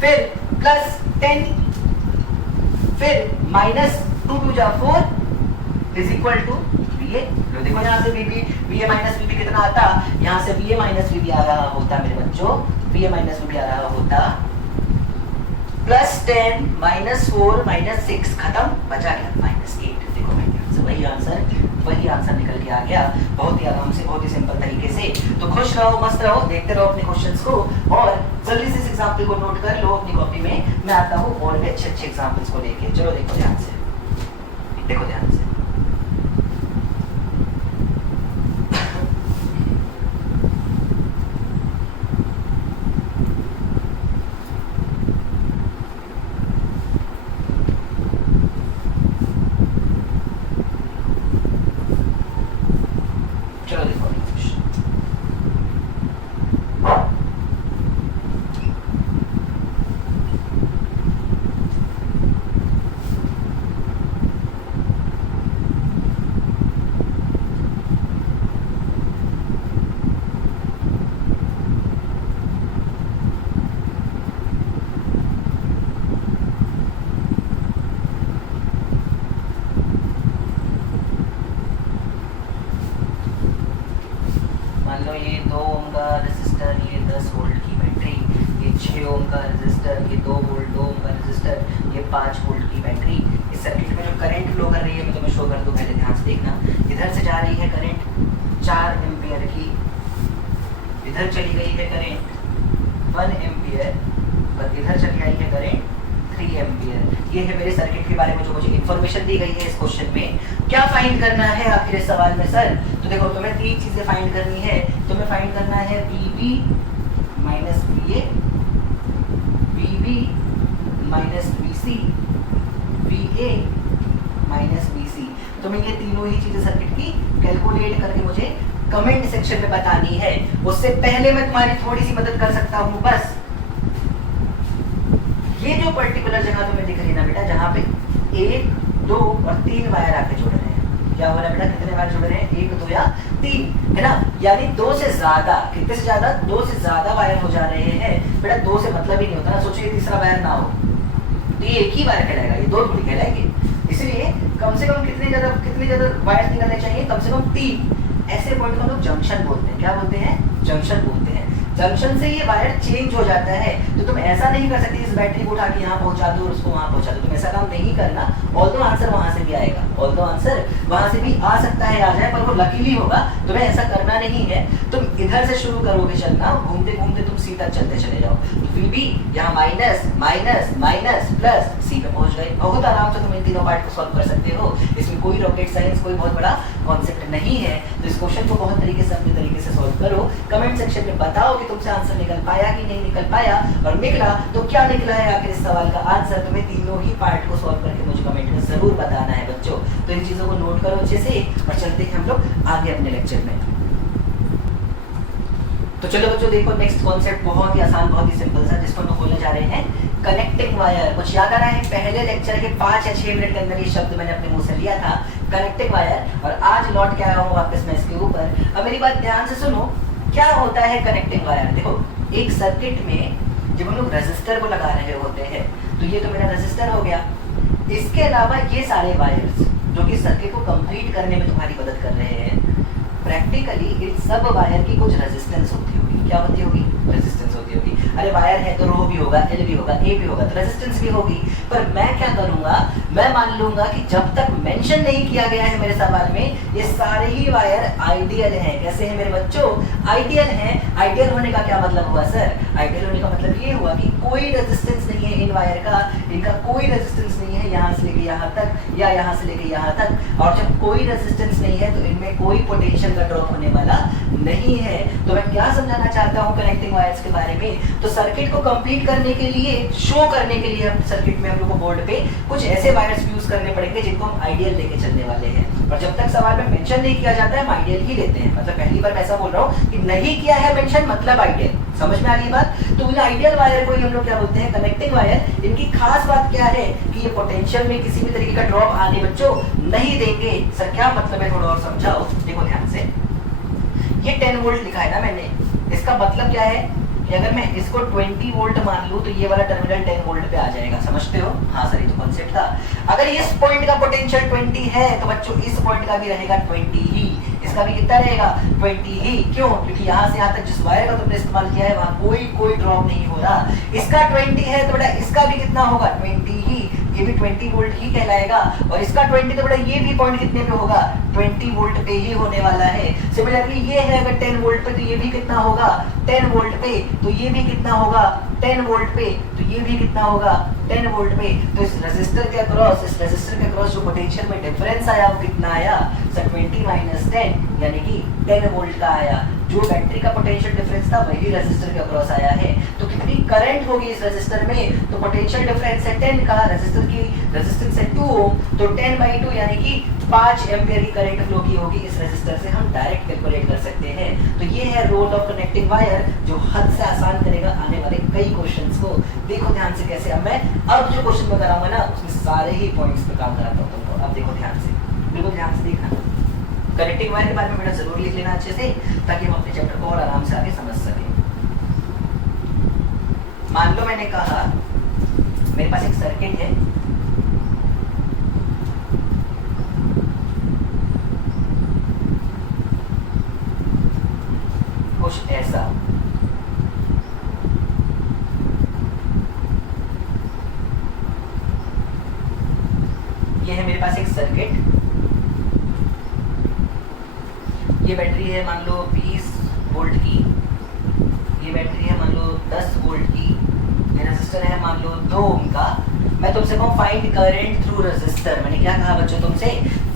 फिर +10, फिर -2 2 जा 4 इज इक्वल टू बीए। लो देखो यहाँ से बीबी, बीए माइनस बीबी कितना आता, यहाँ से बीए माइनस बीबी आ रहा होता मेरे बच्चों, बीए माइनस बीबी आ रहा होता +10 -4 -6 खत्म, बचा गया -8। देखो मेरे आंसर वही आंसर निकल के आ गया, बहुत ही आराम से, बहुत ही सिंपल तरीके से। तो खुश रहो, मस्त रहो, देखते रहो अपने क्वेश्चंस को और जल्दी से इस एग्जांपल को नोट कर लो अपनी कॉपी में। मैं आता हूँ और भी अच्छे अच्छे एग्जांपल्स को लेके। चलो देखो ध्यान से, देखो ध्यान से। मान लो ये 2 ओम का रेजिस्टर, ये 10 वोल्ट की बैटरी, ये 6 ओम का रेजिस्टर, ये 2 ओम का रेजिस्टर, ये 5 वोल्ट की बैटरी। इस सर्किट में जो करंट फ्लो कर रही है मैं तुम्हें शो कर दूं, पहले ध्यान से देखना। इधर से जा रही है करंट 4 एम्पियर की, इधर चली गई है करंट 1 एम्पियर और इधर चली आई है करंट 3 एम्पियर। ये है मेरे सर्किट के बारे में जो मुझे इन्फॉर्मेशन दी गई है इस क्वेश्चन में। क्या फाइंड करना है आखिर इस सवाल में सर? तो देखो तुम्हें 3 चीजें फाइंड करनी है। तुम्हें फाइंड करना है VB minus VA, VB minus VC, VA minus VC। तुम्हें ये तीनों ही चीजें सर्किट की कैलकुलेट करके मुझे कमेंट सेक्शन में बतानी है। उससे पहले मैं तुम्हारी थोड़ी सी मदद कर सकता हूँ बस। ये जो पर्टिकुलर जगह तुम्हें दिख रही है ना बेटा, जहाँ पे 1 2 और 3 वायर आके जुड़ रहे हैं, क्या हो रहा है बेटा, कितने वायर जुड़ रहे हैं, 1 2 या 3, है ना? यानी 2 से ज्यादा, कितने से ज्यादा, 2 से ज्यादा वायर हो जा रहे हैं बेटा। 2 से मतलब ही नहीं होता ना, सोचो ये तीसरा वायर ना हो तो ये एक ही वायर कहलाएगा, ये 2 थोड़ी कहलाएंगे। इसलिए कम से कम कितने ज्यादा वायर निकलने चाहिए, कम से कम 3। ऐसे पॉइंट को हम लोग जंक्शन बोलते हैं। क्या बोलते हैं? जंक्शन बोलते हैं। जंक्शन से ये वायर चेंज हो जाता है। तो तुम ऐसा नहीं कर सकते इस बैटरी को उठा के यहाँ पहुंचा दो और उसको वहाँ पहुंचा दो, तुम ऐसा काम नहीं करना। ऑल्दो आंसर वहां से भी आएगा, ऑल्दो आंसर वहां से भी आ सकता है, आ जाए, पर वो लकीली होगा। तुम्हें ऐसा करना नहीं है। तुम इधर से शुरू करोगे चलना, घूमते घूमते तुम सी तक चलते चले जाओ। VB यहाँ माइनस माइनस माइनस प्लस सी पे पहुंच गए। बहुत आराम से तुम इन तीनों पार्ट को सॉल्व कर सकते हो। इसमें कोई रॉकेट साइंस, कोई बहुत बड़ा कॉन्सेप्ट नहीं है। तो इस क्वेश्चन को बहुत तरीके से अपने तरीके से सॉल्व करो। कमेंट सेक्शन में बताओ कि तुमसे आंसर निकल पाया कि नहीं निकल पाया, और निकला तो क्या निकला है आखिर इस सवाल का आंसर। तुम्हें तीनों ही पार्ट को सॉल्व करके मुझे कमेंट में जरूर बताना है बच्चों। तो इन चीजों को नोट करो अच्छे से और चलते हैं हम लोग आगे अपने लेक्चर में। तो चलो बच्चों देखो, नेक्स्ट कॉन्सेप्ट बहुत ही आसान, बहुत ही सिंपल सा, जिसको हम बोलने जा रहे हैं कनेक्टिंग वायर। कुछ याद आ रहा है? पहले लेक्चर के 5 या 6 मिनट के अंदर ये शब्द मैंने अपने मुंह से लिया था, कनेक्टिंग वायर, और आज लौट के आया हूँ वापस मैं इसके ऊपर। अब मेरी बात ध्यान से सुनो, क्या होता है कनेक्टिंग वायर? देखो, एक सर्किट में जब हम लोग रेजिस्टर को लगा रहे होते हैं, तो ये तो मेरा रेजिस्टर हो गया। इसके अलावा ये सारे वायर्स जो कि सर्किट को कंप्लीट करने में तुम्हारी मदद कर रहे हैं, प्रैक्टिकली इन सब वायर की कुछ रेजिस्टेंस होती होगी। क्या होती होगी? रेजिस्टेंस होती होगी। अरे वायर है तो रो भी होगा, एल भी होगा, ए भी होगा, तो रेजिस्टेंस भी होगी। पर मैं क्या करूंगा, मैं मान लूंगा कि जब तक मेंशन नहीं किया गया है मेरे सवाल में, ये सारे ही वायर आइडियल हैं। कैसे हैं मेरे बच्चों? आइडियल हैं। आइडियल होने का क्या मतलब हुआ सर? आइडियल होने का मतलब ये हुआ कि कोई रेजिस्टेंस नहीं है इन वायर का, इनका कोई रेजिस्टेंस नहीं है यहाँ से लेके यहाँ तक या यहाँ से लेके यहाँ तक। और जब कोई रेजिस्टेंस नहीं है तो इनमें कोई पोटेंशियल का ड्रॉप होने वाला नहीं है। तो मैं क्या समझाना चाहता हूँ कनेक्टिंग वायर्स के बारे में? तो सर्किट को कंप्लीट करने के लिए, शो करने के लिए सर्किट में हम लोग को बोर्ड पे कुछ ऐसे वायर्स यूज करने पड़ेंगे जिनको हम आइडियल लेके चलने वाले हैं। और जब तक सवाल में मेंशन नहीं किया जाता है हम आइडियल ही लेते हैं। मतलब पहली बार मैं ऐसा बोल रहा हूँ कि नहीं किया है मेंशन मतलब आइडियल। समझ में आ रही बात? तो इन आइडियल वायर को हम लोग क्या बोलते हैं, कनेक्टिंग वायर। इनकी खास बात क्या है कि ये पोटेंशियल में किसी भी तरीके का ड्रॉप आने बच्चों नहीं देंगे। सर क्या मतलब है, थोड़ा और समझाओ। देखो ध्यान से, ये 10 वोल्ट लिखा है ना मैंने, इसका मतलब क्या है कि अगर मैं इसको 20 वोल्ट मान लूं तो ये वाला टर्मिनल 10 वोल्ट पे आ जाएगा। समझते हो? हाँ सर, ये तो कॉन्सेप्ट था। अगर इस पॉइंट का पोटेंशियल 20 है तो बच्चों इस पॉइंट का भी रहेगा 20 ही, इसका भी कितना रहेगा 20 ही। क्यों? क्योंकि यहाँ से यहाँ तक जिस वायर का तुमने इस्तेमाल किया है वहाँ कोई ड्रॉप नहीं हो रहा। इसका 20 है तो बेटा इसका भी कितना होगा 20 ही, ये भी 20 वोल्ट ही कहलाएगा। और इसका 20 तो बेटा ये भी पॉइंट कितने पे होगा 20 वोल्ट पे ही होने वाला है। सिमिलरली ये है अगर 10 वोल्ट पे तो ये भी कितना होगा 10 वोल्ट पे, तो ये भी कितना होगा 10 वोल्ट पे, तो ये भी कितना होगा 10 वोल्ट पे। तो इस रेजिस्टर के अक्रॉस जो पोटेंशियल में डिफरेंस आया वो कितना आया सर 20 माइनस 10 यानी कि 10 वोल्ट का आया। जो बैटरी का पोटेंशियल डिफरेंस था वही रेजिस्टर के अक्रॉस आया है। तो कितनी करंट होगी इस रेजिस्टर में, तो पोटेंशियल डिफरेंस है 10 का, रेजिस्टर की रेजिस्टेंस है 2 ओम, तो 10/2 यानी कि 5 एम्पीयर की करंट फ्लो की होगी इस रेजिस्टर से। हम डायरेक्ट कैलकुलेट कर सकते हैं। तो ये है रोल ऑफ कनेक्टिंग वायर, जो हद से आसान करेगा आने वाले कई क्वेश्चंस को। देखो ध्यान से कैसे। अब मैं अब जो क्वेश्चन में कराऊंगा ना उसमें सारे ही पॉइंट्स पे काम कराता हूं तुमको। अब देखो ध्यान से, बिल्कुल ध्यान से देखना। कनेक्टिंग वायर के बारे में बेटा जरूर लिख लेना अच्छे से, ताकि हम अपने चैप्टर को और आराम से आगे समझ सकें। मान लो मैंने कहा मेरे पास एक सर्किट है, कुछ ऐसा, ये है मेरे पास एक सर्किट, ये बैटरी है मान लो 20 वोल्ट की, ये बैटरी है मान लो 10 वोल्ट की, ये रेजिस्टर है मान लो 2 ओम का। मैं तुमसे कहूँ फाइंड करंट थ्रू रेजिस्टर। मैंने क्या कहा बच्चों तुमसे,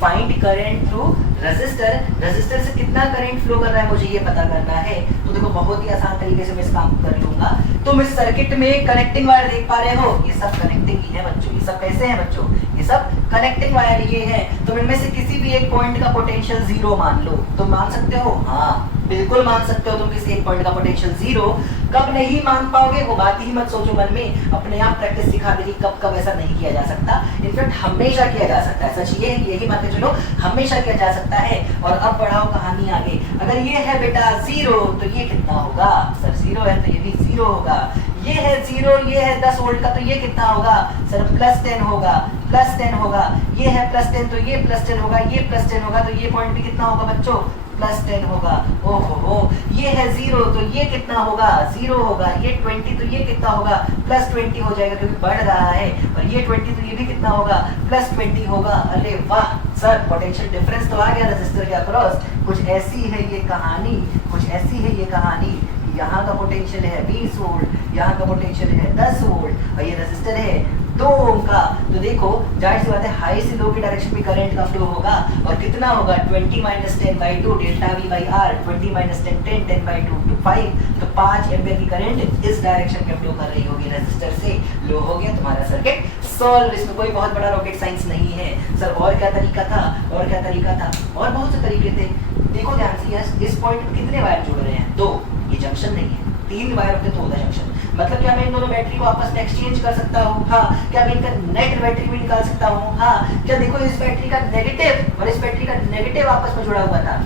find current through resistor. Resistor से कितना करंट फ्लो कर रहा है मुझे ये पता करना है। तो देखो बहुत ही आसान तरीके से मैं इस काम को कर लूंगा। तुम इस सर्किट में कनेक्टिंग वायर देख पा रहे हो, ये सब कनेक्टिंग ही है बच्चों। ये सब कैसे हैं बच्चों, ये सब कनेक्टिंग वायर ये है। तुम इनमें से किसी भी एक पॉइंट का पोटेंशियल 0 मान लो, तुम मान सकते हो? हाँ बिल्कुल मान सकते हो तुम किसी एक पॉइंट का पोटेंशियल 0। कब नहीं मान पाओगे वो बात ही मत सोचो मन में, अपने आप प्रैक्टिस सिखा देगी कब कब ऐसा नहीं किया जा सकता। इनफैक्ट हमेशा किया जा सकता है। सच ये है कि यही मान के चलो हमेशा किया जा सकता है। और अब बढ़ाओ कहानी आगे। अगर ये है बेटा 0 तो ये कितना होगा सर, 0 है तो ये भी 0 होगा। ये है 0, ये है 10 वोल्ट का, तो ये कितना होगा सर +10 होगा, +10 होगा। ये है +10 तो ये +10 होगा, ये +10 होगा, तो ये पॉइंट भी कितना होगा बच्चों +10 होगा। ओहो, ये है 0 तो ये कितना होगा 0 होगा। ये 20 तो ये कितना होगा +20 हो जाएगा क्योंकि बढ़ रहा है। और ये 20 तो ये भी कितना होगा +20 होगा। अरे वाह सर, पोटेंशियल डिफरेंस तो आ गया रेजिस्टर के अक्रॉस। कुछ ऐसी है ये कहानी, कुछ ऐसी है ये कहानी। यहाँ का पोटेंशियल है 20 वोल्ट, यहाँ का पोटेंशियल है 10 वोल्ट, और ये रेजिस्टर है 2 ओम का। तो देखो जाहिर सी बात है हाई से लो की डायरेक्शन में करंट का फ्लो होगा। और कितना होगा 20 - 10/2 डेल्टा V/R। 20 - 10 10 10/2 तो 5। तो 5 एम्पीयर की करंट इस डायरेक्शन में फ्लो कर रही होगी रेजिस्टर से। लो हो गया तुम्हारा सर्किट सॉल्व। इसमें कोई बहुत बड़ा रॉकेट साइंस नहीं है सर। और क्या तरीका था, और क्या तरीका था, और बहुत से तरीके थे। देखो ध्यान से, इस पॉइंट पे कितने वायर जुड़ रहे हैं 2, ये जंक्शन नहीं है। 3 वायर होते तो होता जंक्शन। मतलब क्या मैं इन दोनों बैटरी को आपस में एक्सचेंज कर सकता हूँ? हाँ। क्या मैं इनका नेट बैटरी भी निकाल सकता हूँ? हाँ। क्या देखो इस बैटरी का नेगेटिव और इस बैटरी का नेगेटिव आपस में जुड़ा हुआ था,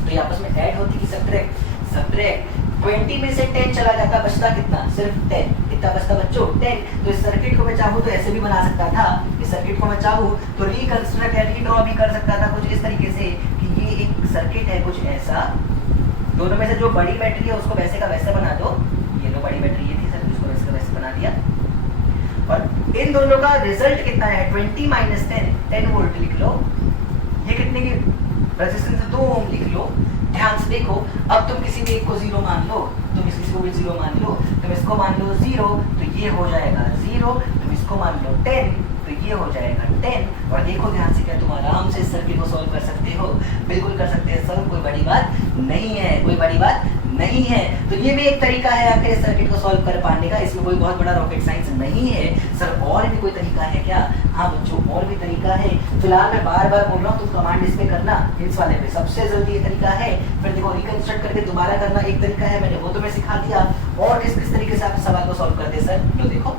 तो ये आपस में ऐड होती कि सब्ट्रैक्ट? सब्ट्रैक्ट। 20 में से 10 चला जाता, बचता कितना? सिर्फ 10। कितना बचता बच्चों 10। तो इस सर्किट को मैं चाहूँ तो ऐसे भी बना सकता था। इस सर्किट को मैं चाहूँ तो रिकंस्ट्रक्ट या रीड्रॉ भी कर सकता था कुछ इस तरीके से कि ये एक सर्किट है कुछ ऐसा। दोनों में से जो बड़ी बैटरी है उसको वैसे का वैसे बना दो। ये लो बड़ी बैटरी ये थी सर, उसको वैसे का वैसे बना दिया। और इन दोनों का रिजल्ट कितना है 20 - 10 10 वोल्ट लिख लो। ये कितने की रेजिस्टेंस 2 ओम लिख लो। ध्यान से देखो, अब तुम किसी भी एक को 0 मान लो, तुम किसी को भी 0 मान लो। तुम इसको मान लो 0 तो ये हो जाएगा 0। तुम इसको मान लो 10 तो ये हो जाएगा 10। और देखो ध्यान से, क्या तुम आराम से इस सर्किट को सॉल्व कर सकते हो? बिल्कुल कर सकते हैं सर, कोई बड़ी बात नहीं है, कोई बड़ी बात नहीं है। तो ये भी एक तरीका है आखिर इस सर्किट को सॉल्व कर पाने का, इसमें कोई बहुत बड़ा रॉकेट साइंस नहीं है। सर और भी कोई तरीका है क्या? हाँ बच्चों और भी तरीका है, फिलहाल मैं बार बार बोल रहा हूँ तुम कमांड इस पे करना, हिंट्स वाले पे सबसे जल्दी ये तरीका है। फिर देखो रिकंस्ट्रक्ट करके दोबारा करना एक तरीका है, मैंने वो तुम्हें सिखा दिया। और किस किस तरीके से आप सवाल को सॉल्व करते सर? लो देखो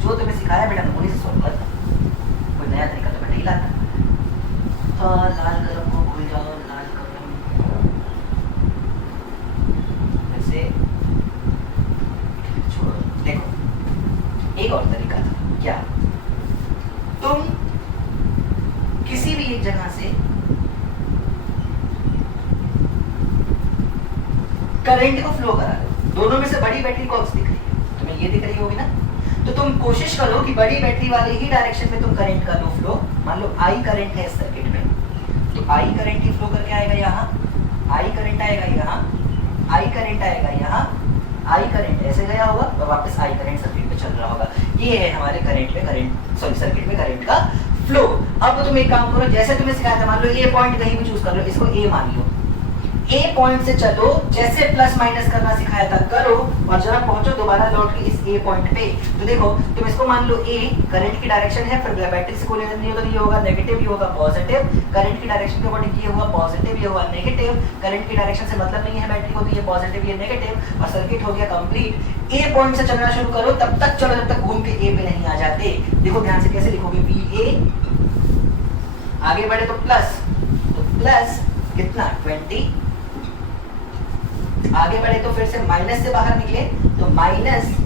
जो तुम्हें सिखाया बेटा मैं वहीं से सॉल्व करता, कोई नया तरीका तो मैं नहीं लाता। हाँ लाल कलम को भूल जाओ, लाल कलम वैसे छोड़ो। देखो एक और तरीका था, क्या तुम किसी भी एक जगह से करंट को फ्लो करा दो, दोनों में से बड़ी बैटरी कौन सी दिख रही है? तुम्हें ये दिख रही होगी ना, तो तुम कोशिश करो कि बड़ी बैटरी वाले ही डायरेक्शन में तुम करंट का लो फ्लो। मान लो आई करंट है इस सर्किट में, तो आई करंट ही फ्लो करके आएगा यहाँ, आई करंट आएगा यहाँ, आई करंट आएगा यहाँ, आई करंट ऐसे गया होगा और वापस आई करंट सर्किट में चल रहा होगा। ये है हमारे सर्किट में करंट का फ्लो। अब तुम एक काम करो, जैसे तुम्हें सिखाया था, मान लो ए पॉइंट कहीं भी चूज कर लो, इसको ए मान लो, ए पॉइंट से चलो, जैसे प्लस माइनस करना सिखाया था करो, और जरा पहुंचो दोबारा लौट के इस ए पॉइंट पे। तो देखो तुम इसको मान लो ए करंट की डायरेक्शन है, फिर बैटरी से कोई लेना नहीं होगा, ये होगा नेगेटिव, ये होगा पॉजिटिव। करंट की डायरेक्शन के अकॉर्डिंग ये हुआ पॉजिटिव, ये हुआ नेगेटिव। करंट की डायरेक्शन से मतलब नहीं है बैटरी को, तो ये पॉजिटिव ये नेगेटिव, और सर्किट हो गया कंप्लीट। ए पॉइंट से चलना शुरू करो, तब तक चलो जब तक घूम के ए पे नहीं आ जाते। देखो ध्यान से कैसे लिखोगे, बी ए, आगे बढ़े तो प्लस कितना 20, आगे बढ़े तो फिर से माइनस से बाहर निकले तो माइनस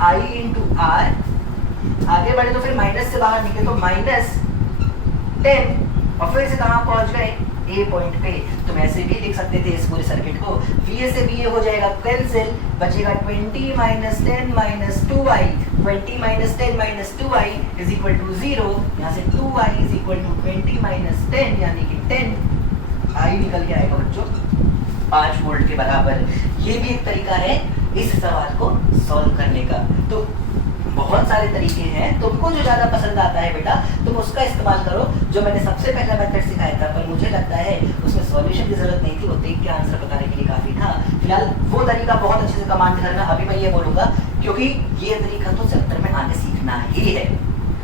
आई इंटू आर, आगे बढ़े तो फिर माइनस से बाहर निकले तो माइनस 10, और फिर से कहाँ पहुंच गए ए पॉइंट पे। तुम ऐसे भी लिख सकते थे इस पूरे सर्किट को, वी से बी हो जाएगा कैंसिल, बचेगा 20 minus 10 minus 2i, 20 minus 10 minus 2i is equal to 0। यहाँ से 2i is equal to 20 minus 10 यानी कि 10, आई निकल के आएगा बच्चों 5 वोल्ट के बराबर। ये भी एक तरीका है इस सवाल को सॉल्व करने का। तो बहुत सारे तरीके हैं, तुमको जो ज्यादा पसंद आता है बेटा तुम उसका इस्तेमाल करो। जो मैंने सबसे पहला मेथड सिखाया था, पर मुझे लगता है उसमें सॉल्यूशन की जरूरत नहीं थी, वो देख के आंसर बताने के लिए काफी था। फिलहाल वो तरीका बहुत अच्छे से कमांड करना, अभी मैं ये बोलूंगा, क्योंकि ये तरीका तो चैप्टर में आगे सीखना ही है,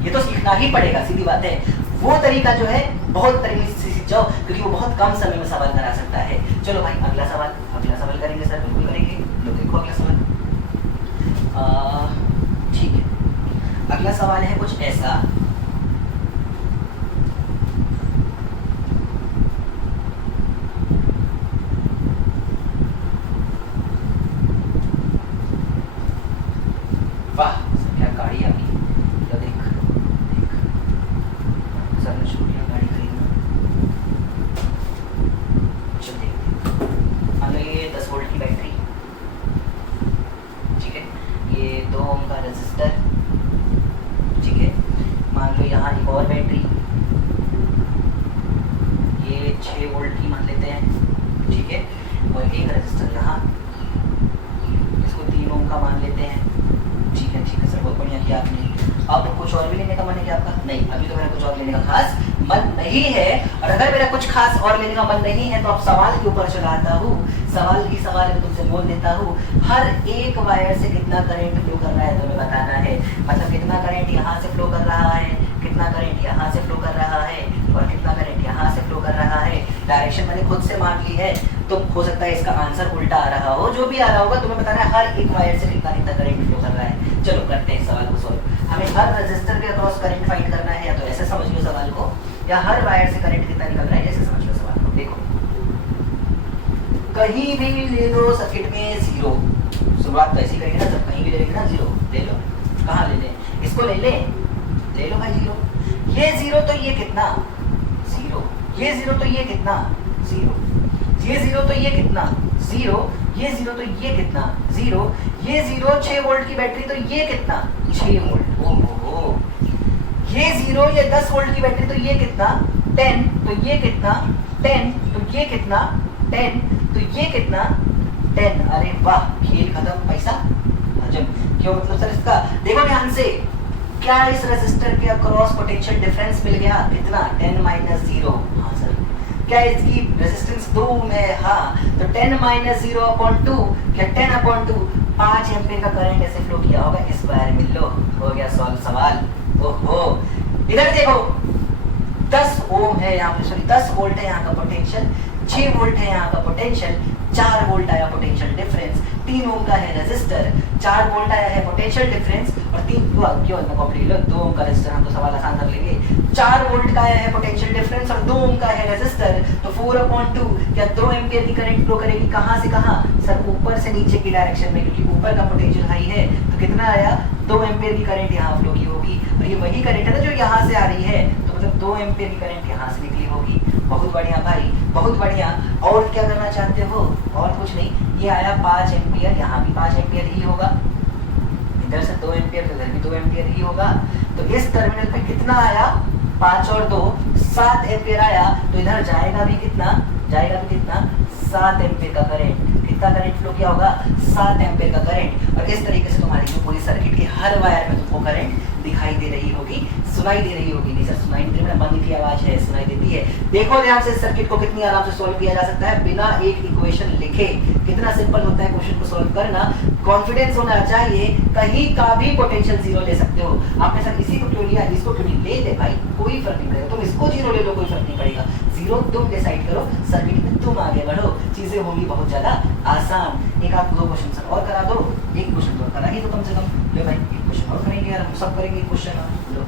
ये तो सीखना ही पड़ेगा, सीधी बात है। वो तरीका जो है बहुत तरीके से सीख जाओ, क्योंकि वो बहुत कम समय में सवाल करा सकता है। चलो भाई अगला सवाल करेंगे सर, बिल्कुल करेंगे। लो देखो अगला सवाल, ठीक है। अगला सवाल है कुछ ऐसा, वाह क्या गाड़ी आ गई, तो देख सर ने शुरू किया गाड़ी खरीदना। चल देख, मान लो ये 10 वोल्ट की बैटरी, ठीक है, ये 2 ओम का रेजिस्टर, ठीक है, मान लो यहाँ एक और बैटरी, ये 6 वोल्ट की मान लेते हैं, ठीक है, और एक रेजिस्टर यहाँ, इसको 3 ओम का मान लेते हैं, ठीक है सर, बहुत बढ़िया किया आपने। अब कुछ और भी लेने का मन है क्या आपका? नहीं, अभी तो मेरा कुछ और लेने का खास मन नहीं है। और अगर मेरा कुछ खास और लेने का मन नहीं है तो अब सवाल के ऊपर चलाता हूँ, सवाल में तुमसे बोल देता हूँ, हर एक वायर से कितना करंट फ्लो कर रहा है तुम्हें बताना है। मतलब कितना करंट यहाँ से फ्लो कर रहा है, कितना करंट यहाँ से फ्लो कर रहा है, और कितना करंट यहाँ से फ्लो कर रहा है। डायरेक्शन मैंने खुद से मान ली है, तो हो सकता है इसका आंसर उल्टा आ रहा हो, जो भी आ रहा होगा तुम्हें बताना है हर एक वायर से कितना कितना करंट फ्लो कर रहा है। चलो करते हैं सवाल को सॉल्व। हमें हर रेजिस्टर के अक्रॉस करंट फाइंड करना है, या तो ऐसे समझ लो सवाल को, या हर वायर से करंट कितना निकल रहा है ऐसे समझ लो सवाल को। देखो कहीं भी ले लो सर्किट में 0, शुरुआत तो ऐसी करेंगे ना, जब कहीं भी ले लेंगे ना 0 ले लो, कहाँ ले लें, इसको ले लो भाई 0, ये 0 तो ये कितना 0, ये 0 तो ये कितना 0, ये 0 तो ये कितना 0, ये 0 तो ये कितना 0, ये 0 6 वोल्ट की बैटरी तो ये कितना 6 वोल्ट, ओहो, ये 0 ये 10 वोल्ट की बैटरी तो ये कितना 10, तो ये कितना 10, तो ये कितना 10, तो ये कितना 10। अरे वाह, खेल खत्म, पैसा हजम। क्यों मतलब सर इसका? देखो ध्यान से, क्या इस रेजिस्टर के अक्रॉस पोटेंशियल डिफरेंस मिल गया कितना 10 माइनस 0। हाँ सर, क्या इसकी रेजिस्टेंस 2 ओम है? हाँ, तो 10 माइनस 0/2 क्या 10/2 5 एम्पीयर का करंट ऐसे फ्लो किया होगा इस वायर में। लो हो गया सॉल्व सवाल। ओहो, इधर देखो 10 ओम है यहाँ पे, सॉरी 10 वोल्ट है यहाँ का पोटेंशियल, 6 वोल्ट है यहाँ का पोटेंशियल, 4 वोल्ट आया पोटेंशियल डिफरेंस, 3 ओम का है रेजिस्टर, 4 वोल्ट आया है पोटेंशियल डिफरेंस और 3 क्यों ना कॉम्प्लीट लो 2 ओम का रेजिस्टर, हम तो सवाल आसान कर लेंगे। 4 वोल्ट का आया है पोटेंशियल डिफरेंस और 2 ओम का है रेजिस्टर, तो 4/2 क्या 2 एम्पीयर की करंट फ्लो करेगी कहां से कहां? सर ऊपर से नीचे की डायरेक्शन में, क्योंकि ऊपर का पोटेंशियल हाई है, तो कितना आया 2 एम्पीयर की करंट यहाँ फ्लो की होगी और ये वही करंट है ना जो यहाँ से आ रही है, तो मतलब 2 एम्पीयर की करंट यहाँ से निकली होगी। बहुत बढ़िया भाई, बहुत बढ़िया। और क्या करना चाहते हो? और कुछ नहीं, ये आया 5 एम्पीयर, यहाँ भी 5 एम्पीयर ही होगा, इधर से 2 एम्पीयर तो इधर भी 2 एम्पीयर ही होगा, तो इस टर्मिनल पे कितना आया? 5 और 2 7 एम्पीयर आया, तो इधर जाएगा भी कितना? 7 एम्पीयर का करंट। कितना करंट फ्लो किया होगा? 7 एम्पीयर का करंट। और इस तरीके से तुम्हारी जो पूरी सर्किट के हर वायर में तुमको करंट दिखाई दे रही होगी, सुनाई दे रही होगी। नहीं सर सुनाई नहीं दे रही, बंद की आवाज है, सुनाई देती है। देखो ध्यान से, सर्किट को कितनी आराम से सॉल्व किया जा सकता है बिना एक इक्वेशन लिखे। कितना सिंपल होता है क्वेश्चन को सॉल्व करना। कॉन्फिडेंस होना चाहिए, कहीं का भी पोटेंशियल जीरो ले सकते हो। आपने सर इसी को क्यों लिया, इसको क्यों नहीं? ले भाई, कोई फर्क नहीं पड़ेगा। तुम इसको जीरो ले लो, कोई फर्क नहीं पड़ेगा। जीरो तुम डिसाइड करो, सर्किट में तुम आगे बढ़ो, चीजें होंगी बहुत ज्यादा आसान। एक आध 2 क्वेश्चन सर और करा दो, एक क्वेश्चन तो करा ही तो कम से कम। ले भाई एक क्वेश्चन और करेंगे यार, हम सब करेंगे क्वेश्चन। लो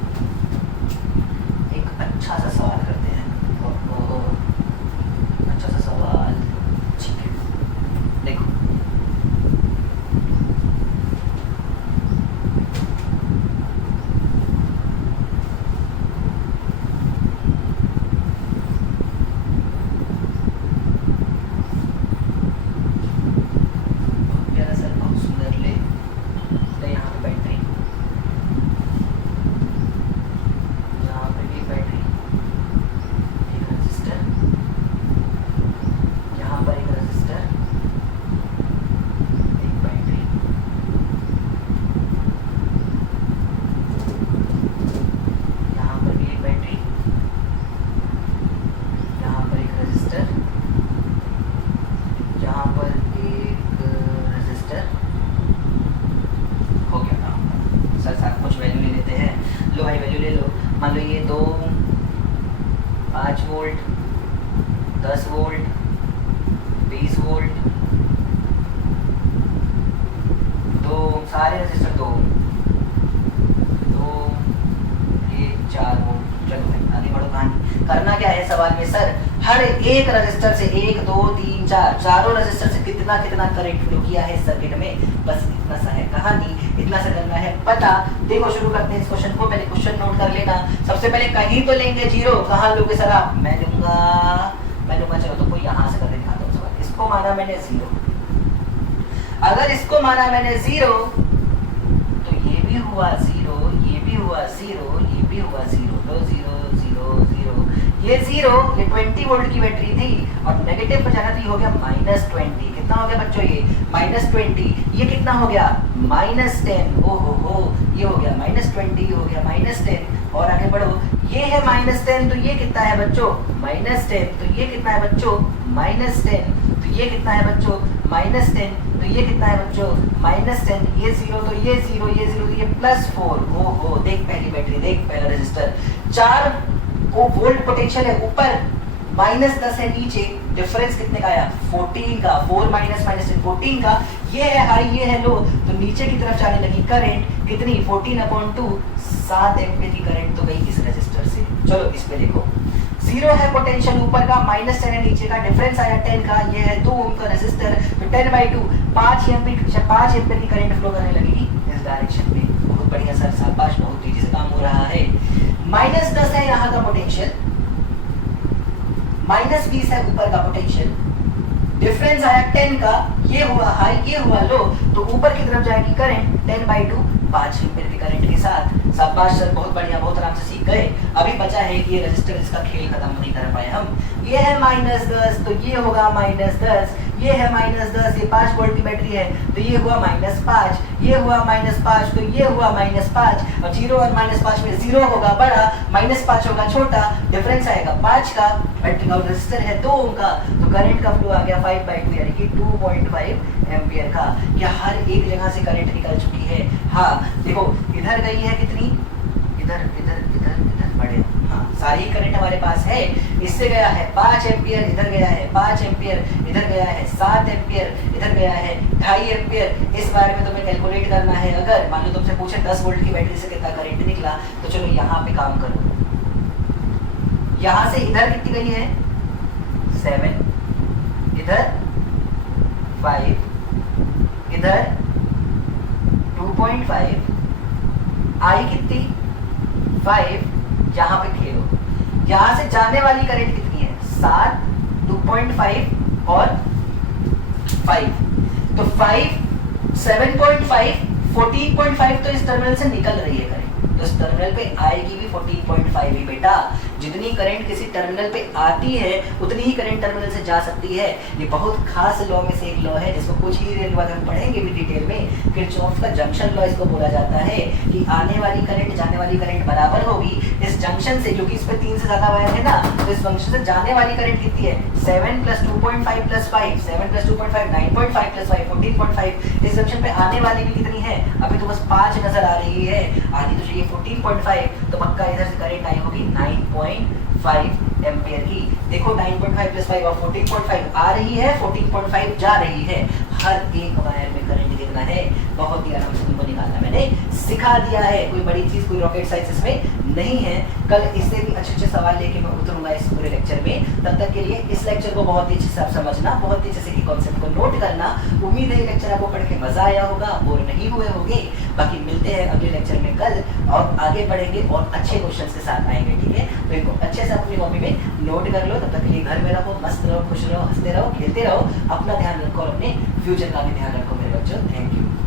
एक अच्छा सा सवाल करते हैं। अच्छा सा सवाल, ठीक है। देखो मान लो ये 2 5 वोल्ट 10 वोल्ट 20 वोल्ट 2 सारे रजिस्टर 2 ये 4 वोल्ट। चलो भाई आगे बढ़ो कहानी। करना क्या है सवाल में? सर हर एक रजिस्टर से 1 2 3 4 चारों रजिस्टर से कितना कितना करंट फ्लो किया है सर्किट में, बस इतना सा है कहानी, इतना सा करना है पता। देखो शुरू करते हैं इस क्वेश्चन को। पहले क्वेश्चन नोट कर लेना। सबसे पहले कहीं तो लेंगे जीरो, कहाँ लोगे सर आप? मैं लूंगा चलो तो कोई यहाँ से करके दिखाता हूँ सवाल। इसको माना मैंने 0, अगर इसको माना मैंने 0 तो ये भी हुआ 0, ये भी हुआ 0, ये भी हुआ 0, तो 0 0 0 ये 0, ये 20 वोल्ट की बैटरी थी और नेगेटिव पर जाना तो ये हो गया -20। कितना हो गया बच्चों? ये -20। ये कितना हो गया? -10। ओहो ये हो गया -20, ये हो गया -10। और आगे बढ़ो, ये है -10 तो ये कितना है बच्चों? -10। तो ये कितना है बच्चों? -10। तो ये कितना है बच्चों? -10। तो ये कितना है बच्चों? -10। ये 0 तो ये 0, ये 0 तो ये +4। ओहो देख पहली बैटरी, देख पहला रजिस्टर। 4 वोल्ट पोटेंशियल है ऊपर, -10 है नीचे। डिफरेंस कितने का आया? 14 का। 4 माइनस 14 का। ये है हाई, ये है लो, तो नीचे की तरफ जाने लगी करंट। कितनी? 14/2 7 एम्पीयर की करंट तो गई इस रजिस्टर से। चलो इस पे देखो, 0 है पोटेंशियल ऊपर का, -10 है नीचे का, डिफरेंस आया 10 का। ये है 2 ओम का रेजिस्टर, तो 10/2 5 एम्पीयर की करंट फ्लो करने लगेगी इस डायरेक्शन में। बहुत बढ़िया सर, शाबाश, बहुत तेजी से काम हो रहा है। -10 है यहाँ का पोटेंशियल, -20 है ऊपर का पोटेंशियल, डिफरेंस आया 10 का। ये हुआ हाई, ये हुआ लो, तो ऊपर की तरफ जाएगी करंट 10/2 5 एम्पीयर के करंट के साथ। शाबाश सर, बहुत बढ़िया, बहुत आराम से सीख गए। अभी बचा है कि ये रजिस्टर, इसका खेल खत्म नहीं कर पाए हम। ये है -10, तो ये होगा -10, ये है -10, ये 5 वोल्ट की बैटरी है तो ये हुआ -5, ये हुआ -5, तो ये हुआ -5। और 0 और -5 में 0 होगा बड़ा, -5 होगा छोटा, डिफरेंस आएगा 5 का। बैटरी का रेजिस्टर है 2 ओम का, तो करंट का फ्लो आ गया 5/2 यानी कि 2.5 एम्पियर का। क्या हर एक जगह से करंट निकल चुकी है? हाँ देखो, इधर गई है कितनी, इधर इधर इधर इधर बढ़े, हाँ सारी करंट हमारे पास है। इससे गया है 5 एम्पियर, इधर गया है 5 एम्पियर, इधर गया है 7 एम्पियर, इधर गया है 2.5 एम्पियर। इस बारे में तुम्हें कैलकुलेट करना है। अगर मान लो तुमसे पूछे 10 वोल्ट की बैटरी से कितना करंट निकला, तो चलो यहाँ पे काम करो। यहाँ से इधर कितनी गई है 7, इधर 5, इधर 2.5, आई कितनी 5, यहाँ पे खेलो। यहाँ से जाने वाली करंट कितनी है 7, 2.5 और 5, तो 5, 7.5, 14.5 तो इस टर्मिनल से निकल रही है करंट, तो इस टर्मिनल पे आएगी भी 14.5 ही बेटा। जितनी करंट किसी टर्मिनल पे आती है उतनी ही करंट टर्मिनल से जा सकती है। ये बहुत खास लॉ में से एक लॉ है जिसको कुछ ही देर बाद हम पढ़ेंगे भी डिटेल में। किरचॉफ का जंक्शन लॉ इसको बोला जाता है कि आने वाली करंट जाने वाली करंट बराबर होगी। इस जंक्शन से, क्योंकि इस पे 3 से ज्यादा वायर है ना, तो इस जंक्शन से जाने वाली करंट कितनी है 7 + 2.5 + 5, 7 + 2.5 9.5 + 5 14.5। इस जंक्शन पे आने वाली भी कितनी है, अभी तो बस 5 नजर आ रही है, आनी तो चाहिए 14.5, तो पक्का इधर से करंट आई होगी 9.5 एम्पियर की। देखो 9.5 + 5 और 14.5 आ रही है, 14.5 जा रही है। हर एक वायर में करंट कितना है बहुत ही आराम से तुमको निकालना मैंने सिखा दिया है। कोई बड़ी चीज, कोई रॉकेट साइंस इसमें नहीं है। कल इससे भी अच्छे सवाल लेके मैं उतरूंगा इस पूरे लेक्चर में। तब तक के लिए इस लेक्चर को बहुत ही अच्छे से आप समझना, बहुत ही अच्छे से कॉन्सेप्ट को नोट करना। उम्मीद है ये लेक्चर आपको पढ़ के मजा आया होगा, बोर नहीं हुए होंगे। बाकी मिलते हैं अगले लेक्चर में कल, और आगे बढ़ेंगे और अच्छे क्वेश्चन के साथ आएंगे, ठीक है। तो इनको अच्छे से अपनी कॉपी में नोट कर लो। तब तक के लिए घर में रहो, मस्त रहो, खुश रहो, हंसते रहो, खेलते रहो, अपना ध्यान रखो और अपने फ्यूचर का भी ध्यान रखो मेरे बच्चों। Thank you.